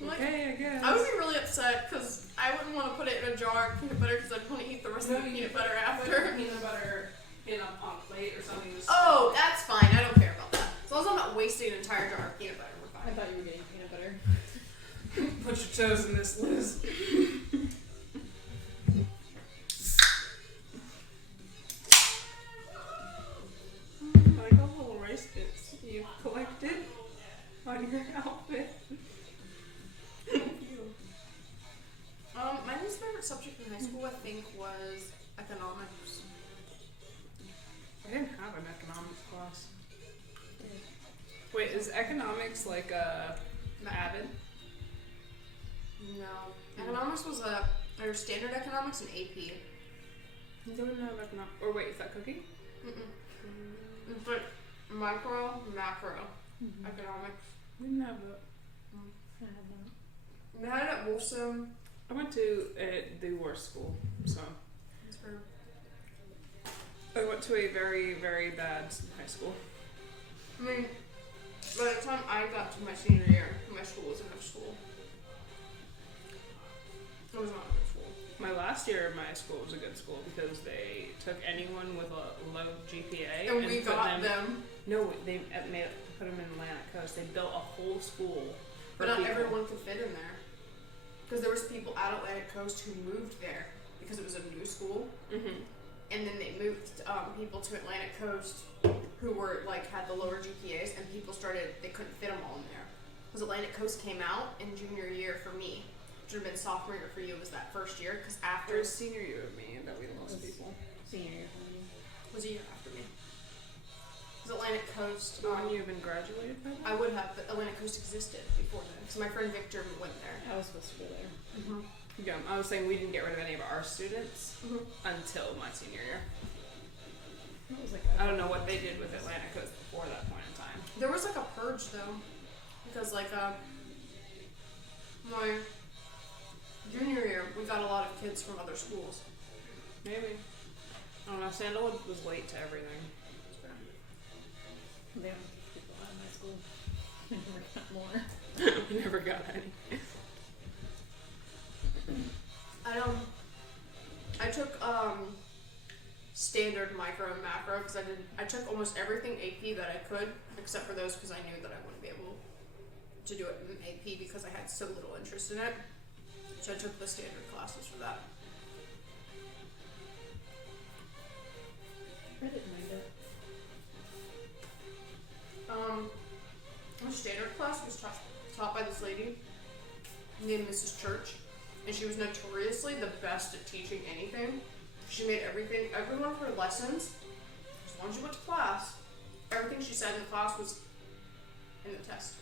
Okay, I guess. I would be really upset because I wouldn't want to put it in a jar of peanut butter because I'd want to eat the rest of the peanut butter after. Peanut butter in a plate or something. Oh, that's fine. I don't care about that. As long as I'm not wasting an entire jar of peanut butter, we're I fine. thought you were getting peanut butter. Put your toes in this, Liz. Like all the little rice bits you collected on your outfit. My least favorite subject in high school, I think, was economics. I didn't have an economics class. Wait, is economics like avid? No. Economics was or standard economics and AP. You don't have economics. Or wait, is that cooking? It's like micro, macro economics. We didn't have that. I had that. We had it at Wolfson. I went to the worst school, so. I went to a very, very bad high school. I mean, by the time I got to my senior year, my school was a good school. It was not a good school. My last year of my school was a good school because they took anyone with a low GPA And we got them. No, they put them in Atlantic Coast. They built a whole school. But not everyone could fit in there. because there was people at Atlantic Coast who moved there because it was a new school, and then they moved people to Atlantic Coast who were like had the lower GPAs, and people they couldn't fit them all in there because Atlantic Coast came out in junior year for me, which would have been sophomore year for you. Was that first year? Because after it was senior year of me that we lost people. Senior year for me. Was a year after me. Because Atlantic Coast. Wouldn't you have been graduated by then? I would have, but Atlantic Coast existed before then. Because my friend Victor went there. I was supposed to go there. Yeah, I was saying we didn't get rid of any of our students until my senior year. That was like I don't know what they did with Atlantic Coast before that point in time. There was like a purge though. Because like my junior year, we got a lot of kids from other schools. Maybe. I don't know. Sandalwood was late to everything. They don't teach people out of my school. I never got more. We never got any. I took standard micro and macro because I took almost everything AP that I could except for those because I knew that I wouldn't be able to do it in AP because I had so little interest in it. So I took the standard classes for that. I didn't mind it. My standard class was taught by this lady named Mrs. Church, and she was notoriously the best at teaching anything. She made every one of her lessons, as long as you went to class, everything she said in the class was in the test.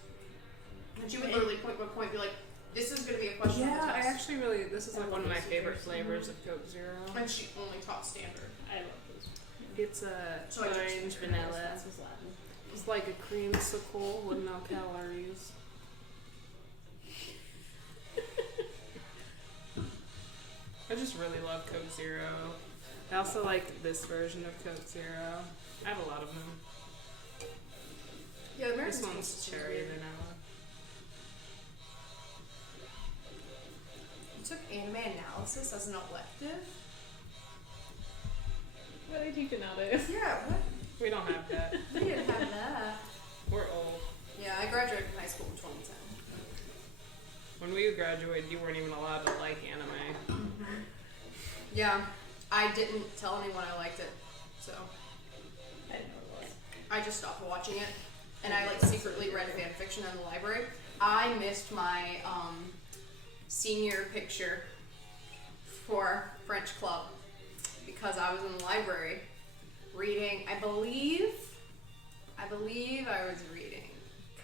And she would literally point by point be like, this is going to be a question on the test. I actually really, this is like one of my favorite flavors of Coke Zero. And she only taught standard. I love those. It's a orange vanilla. Was Latin. It's like a creamsicle with no calories. I just really love Coke Zero. I also like this version of Coke Zero. I have a lot of them. Yeah, the American This one's cherry vanilla. You took anime analysis as an elective? What are they teaching nowadays? Yeah, what? We don't have that. We didn't have that. We're old. Yeah, I graduated from high school in 2010. When we graduated, you weren't even allowed to like anime. Yeah, I didn't tell anyone I liked it, so I didn't know what it was. I just stopped watching it, and I like secretly read fan fiction in the library. I missed my senior picture for French Club because I was in the library reading. I believe I was reading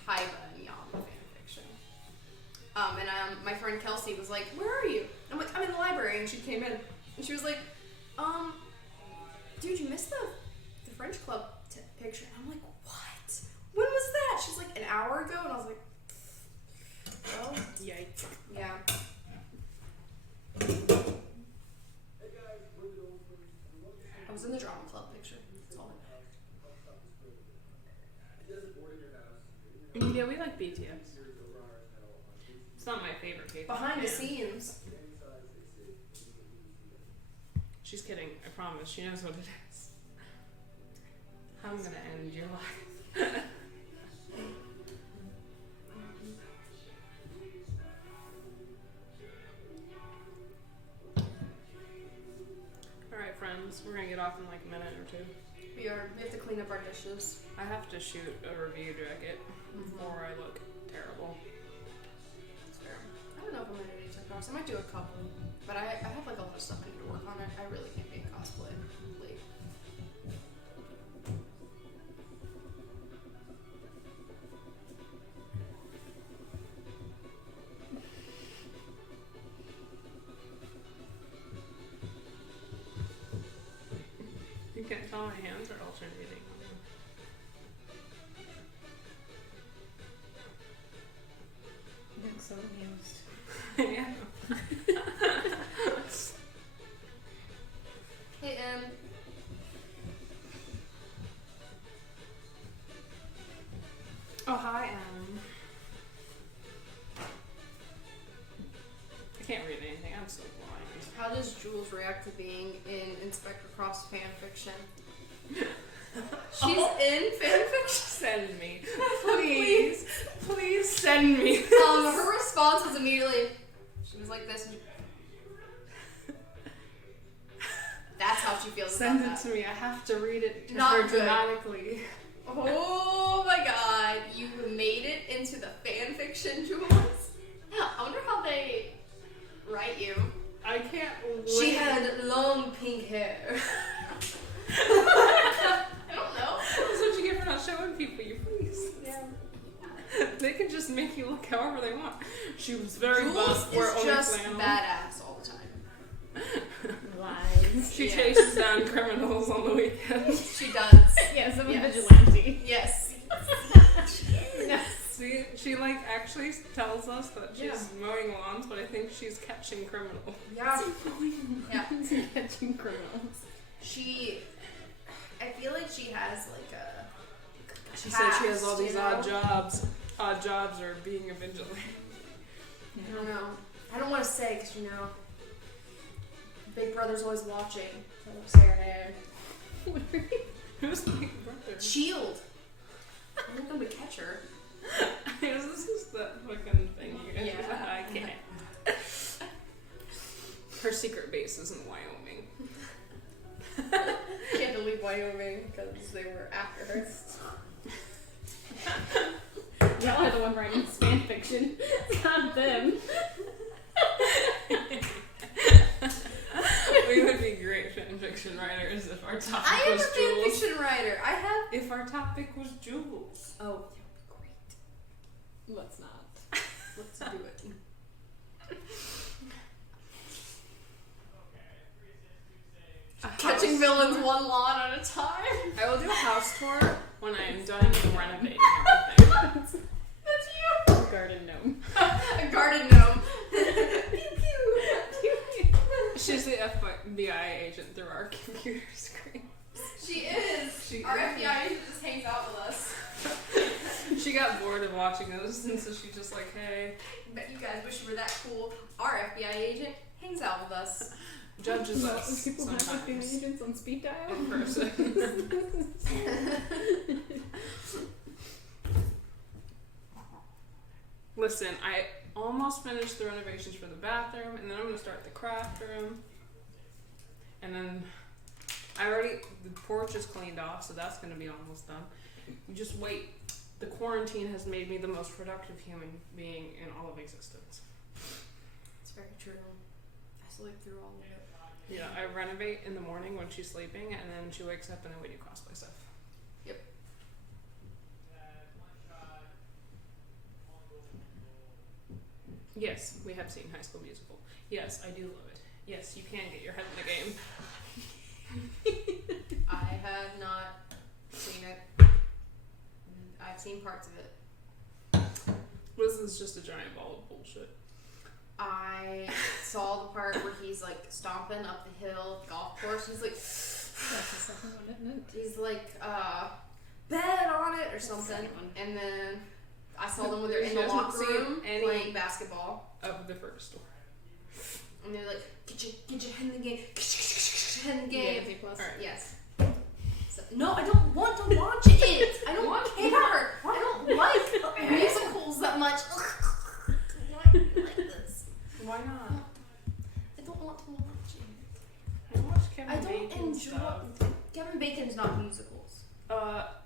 Kaiba and Yama fan fiction. And my friend Kelsey was like, "Where are you?" I'm like, "I'm in the library," and she came in. And she was like, dude, you missed the French Club picture. And I'm like, what? When was that? She's like, an hour ago. And I was like, well, Yikes. yeah. I was in the drama club picture. That's all I know. Yeah, we like BTS. It's not my favorite K-pop Behind the band. scenes. She's kidding, I promise. She knows what it is. I'm gonna end your life. Alright, friends, we're gonna get off in like a minute or two. We have to clean up our dishes. I have to shoot a review jacket before I look terrible. That's fair. I don't know if I'm gonna do TikToks. I might do a couple, but I have like a lot of stuff I need to work on. I really can't be in cosplay late. You can't tell my hands are alternating. I look so amused. Yeah. Hey, Oh, hi, I can't read anything. I'm so blind. how does Jules react to being in Inspectocross fanfiction? She's in fanfiction? Send me. Please. Please send me. Her response was immediately, She was like this. That's how she feels Send about it to me. I have to read it to Not her good. dramatically. Oh my god, you made it into the fan fiction, Jules. I wonder how they write you. I can't wait. She had long pink hair. I don't know. That's what you get for not showing people your face. Yeah. They can just make you look however they want. She was very Jules buff. Wore is only just flannel. badass all the time. Lies. She Yeah. chases down criminals on the weekends. She does. Yes, I'm a Yes. vigilante. Yes. See, she like actually tells us that she's Yeah. mowing lawns, but I think she's catching criminals. Yeah. Yeah. Catching criminals. I feel like she has like a. She said she has past, all these you know? odd jobs. Odd jobs are being a vigilante. I don't know. I don't want to say because you know, Big Brother's always watching. So I don't say her hair. Who's Big Brother? Shield. I'm not gonna catch her. This is that fucking thing you guys Yeah. I can't. Her secret base is in Wyoming. She had to leave Wyoming because they were after her. Y'all are the one writing fan fiction. It's not them. We would be great fan fiction writers if our topic I am a was fan Jules. fiction writer. I have. If our topic was Jules. Oh, that would be great. Let's not. Let's do it. Catching villains one lot at a time. I will do a house tour when I am done renovating everything. That's you. Garden gnome. A garden gnome. Pew pew. She's the FBI agent through our computer screen. She is. She Our is. FBI agent just hangs out with us. She got bored of watching us, and so she's just like, hey, Bet you guys wish you were that cool. Our FBI agent hangs out with us. judges No, us people have FBI sometimes agents on speed dial. in person. Listen, I almost finished the renovations for the bathroom, and then I'm going to start the craft room. And then the porch is cleaned off, so that's going to be almost done. You just wait. The quarantine has made me the most productive human being in all of existence. It's very true. I sleep through all of it. Yeah, I renovate in the morning when she's sleeping, and then she wakes up and then we do cosplay stuff. Yep. Yes, we have seen High School Musical. Yes, I do love it. Yes, you can get your head in the game. I have not seen it. I've seen parts of it. This is just a giant ball of bullshit. I saw the part where he's like stomping up the hill, golf course. He's like, That's the second one, isn't it? he's like, bet on it or something. second one. And then I saw them when they're in She the hasn't locker seen room any- playing basketball. Of the first one. And they're like, get your head in the game. Get your head in the Yeah, game. Z plus. Alright. Yes. So, no, I don't want to watch it. I don't care. I don't like musicals that much. Why do you like this? Why not? I don't want to watch it. I watch Kevin I don't Bacon enjoy. stuff. Kevin Bacon's not musicals.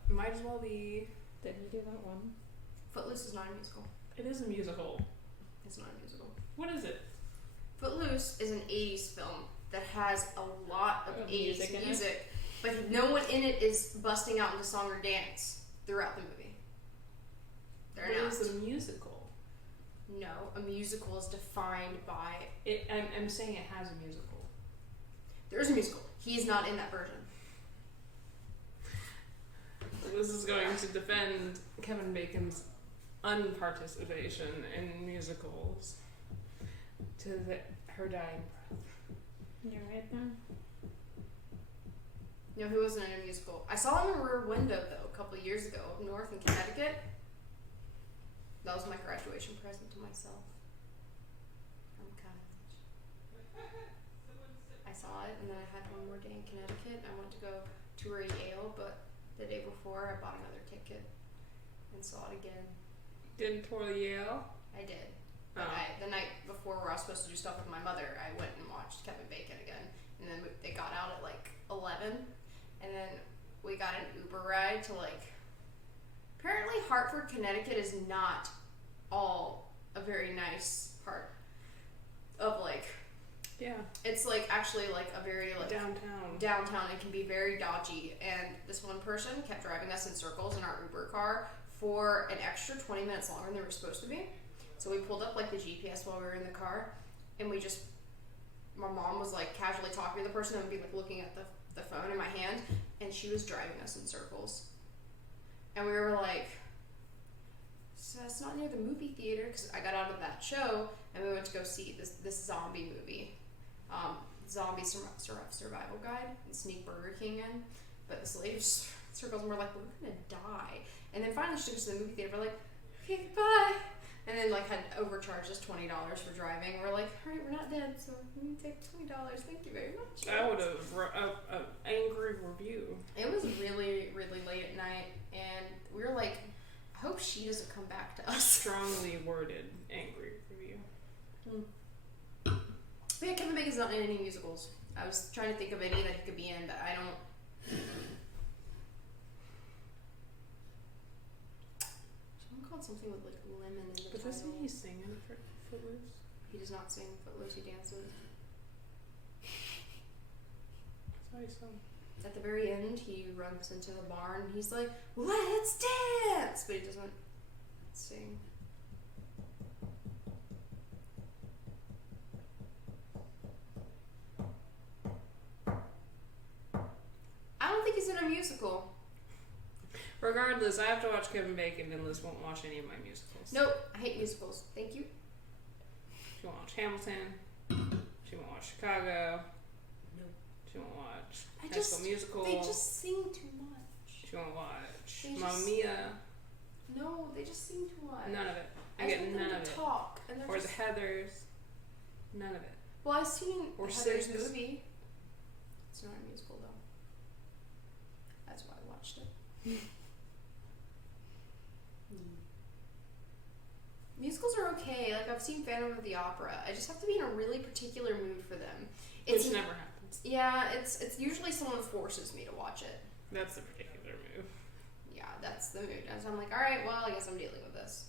Might as well be. Did you do that one? Footloose is not a musical. It is a musical. It's not a musical. What is it? Footloose is an 80s film that has a lot of Of 80s music in it? music, but no one in it is busting out into song or dance throughout the movie. They're What not. is a musical? No, a musical is defined by. I'm saying it has a musical. There is a musical. He's not in that version. This is going to defend Kevin Bacon's unparticipation in musicals to her dying breath. You're right there. No, he wasn't in a musical. I saw him in Rear Window, though, a couple of years ago up north in Connecticut. That was my graduation present to myself from college. I saw it, and then I had one more day in Connecticut. I went to go tour Yale, but the day before, I bought another ticket and saw it again. Didn't tour Yale? I did. But the night before where I was supposed to do stuff with my mother, I went and watched Kevin Bacon again. And then they got out at like 11. And then we got an Uber ride to like... Apparently Hartford, Connecticut is not all a very nice part of like... Yeah. It's like actually like a very like... Downtown. It can be very dodgy. And this one person kept driving us in circles in our Uber car for an extra 20 minutes longer than we were supposed to be. So we pulled up like the GPS while we were in the car, and my mom was like casually talking to the person and would be like looking at the phone in my hand, and she was driving us in circles. And we were like, so that's not near the movie theater, because I got out of that show and we went to go see this zombie movie, Zombie Survival Guide, and sneak Burger King in. But this lady just circles and we're like, we're gonna die. And then finally she took us to the movie theater. We're like, okay, goodbye. And then like had overcharged us $20 for driving. We're like, all right, we're not dead, so we can take $20. Thank you very much. I would have an angry review. It was really, really late at night, and we were like, I hope she doesn't come back to us. Strongly worded angry review. But yeah, Kevin Bacon's not in any musicals. I was trying to think of any that he could be in, but I don't. Someone called something with like lemon in the But title. doesn't he sing in Footloose? He does not sing Footloose, he dances. That's how he sung. At the very end, he runs into the barn and he's like, let's dance! But he doesn't sing. I don't think he's in a musical. Regardless, I have to watch Kevin Bacon, and Liz won't watch any of my musicals. Nope, I hate musicals. Thank you. She won't watch Hamilton. She won't watch Chicago. Nope. She won't watch High School Musical. They just sing too much. She won't watch They Mamma just- Mia. No, they just sing too much. None of it. I just get want them none to of it. talk, and they're Or just... the Heathers. None of it. Well, I've seen Or Heather's Six. movie. It's not a musical, though. That's why I watched it. Musicals are okay. Like, I've seen Phantom of the Opera. I just have to be in a really particular mood for them. Which never happens. Yeah, it's usually someone forces me to watch it. That's the particular move. Yeah, that's the mood. And so I'm like, all right, well, I guess I'm dealing with this.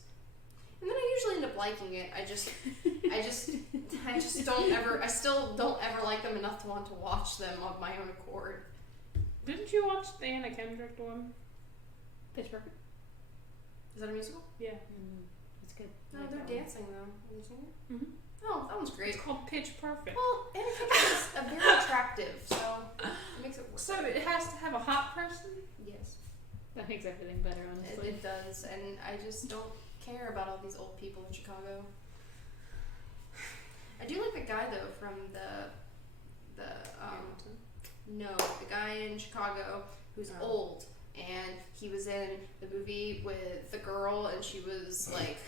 And then I usually end up liking it. I just don't ever. I still don't ever like them enough to want to watch them of my own accord. Didn't you watch the Anna Kendrick one? Pitch Perfect. Is that a musical? Yeah. It's good. No, I like they're that one. dancing though. Have you seen it? Mm-hmm. Oh, that one's great. It's called Pitch Perfect. Well, Anna Kendrick is very attractive, so it makes it work. So it has to have a hot person? Yes, That makes everything better, honestly. it does, and I just don't care about all these old people in Chicago. I do like the guy though from the Hamilton. no, the guy in Chicago who's Oh. old, and he was in the movie with the girl, and she was like,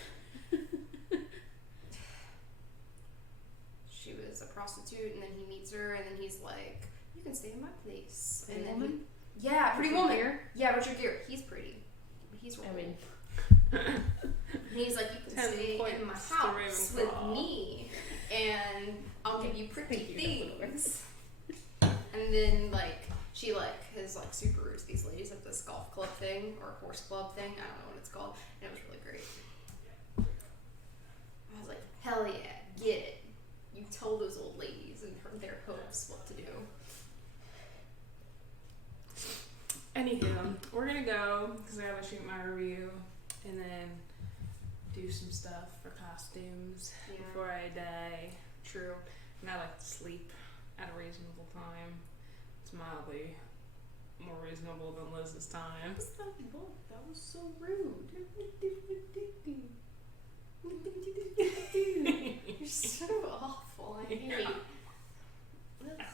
she was a prostitute, and then he meets her, and then he's like, you can stay in my place. Pretty And then Woman? yeah, Pretty Richard Woman. Gere? Yeah, Richard Gere. He's pretty. But he's I old. mean, And he's like, you can 10 stay in my points to house with Ravenclaw. me, and I'll give you pretty Thank you, things. And then like she like is like super rude to these ladies at this golf club thing or horse club thing. I don't know what it's called. And it was really great. I was like, hell yeah, get it. You tell those old ladies and their hopes what to do. Anywho, we're gonna go because I gotta shoot my review and then do some stuff for costumes Yeah. before I die. True. And I like to sleep at a reasonable time. It's mildly more reasonable than Liz's time. That was so rude. You're so awful. I hate. Ugh.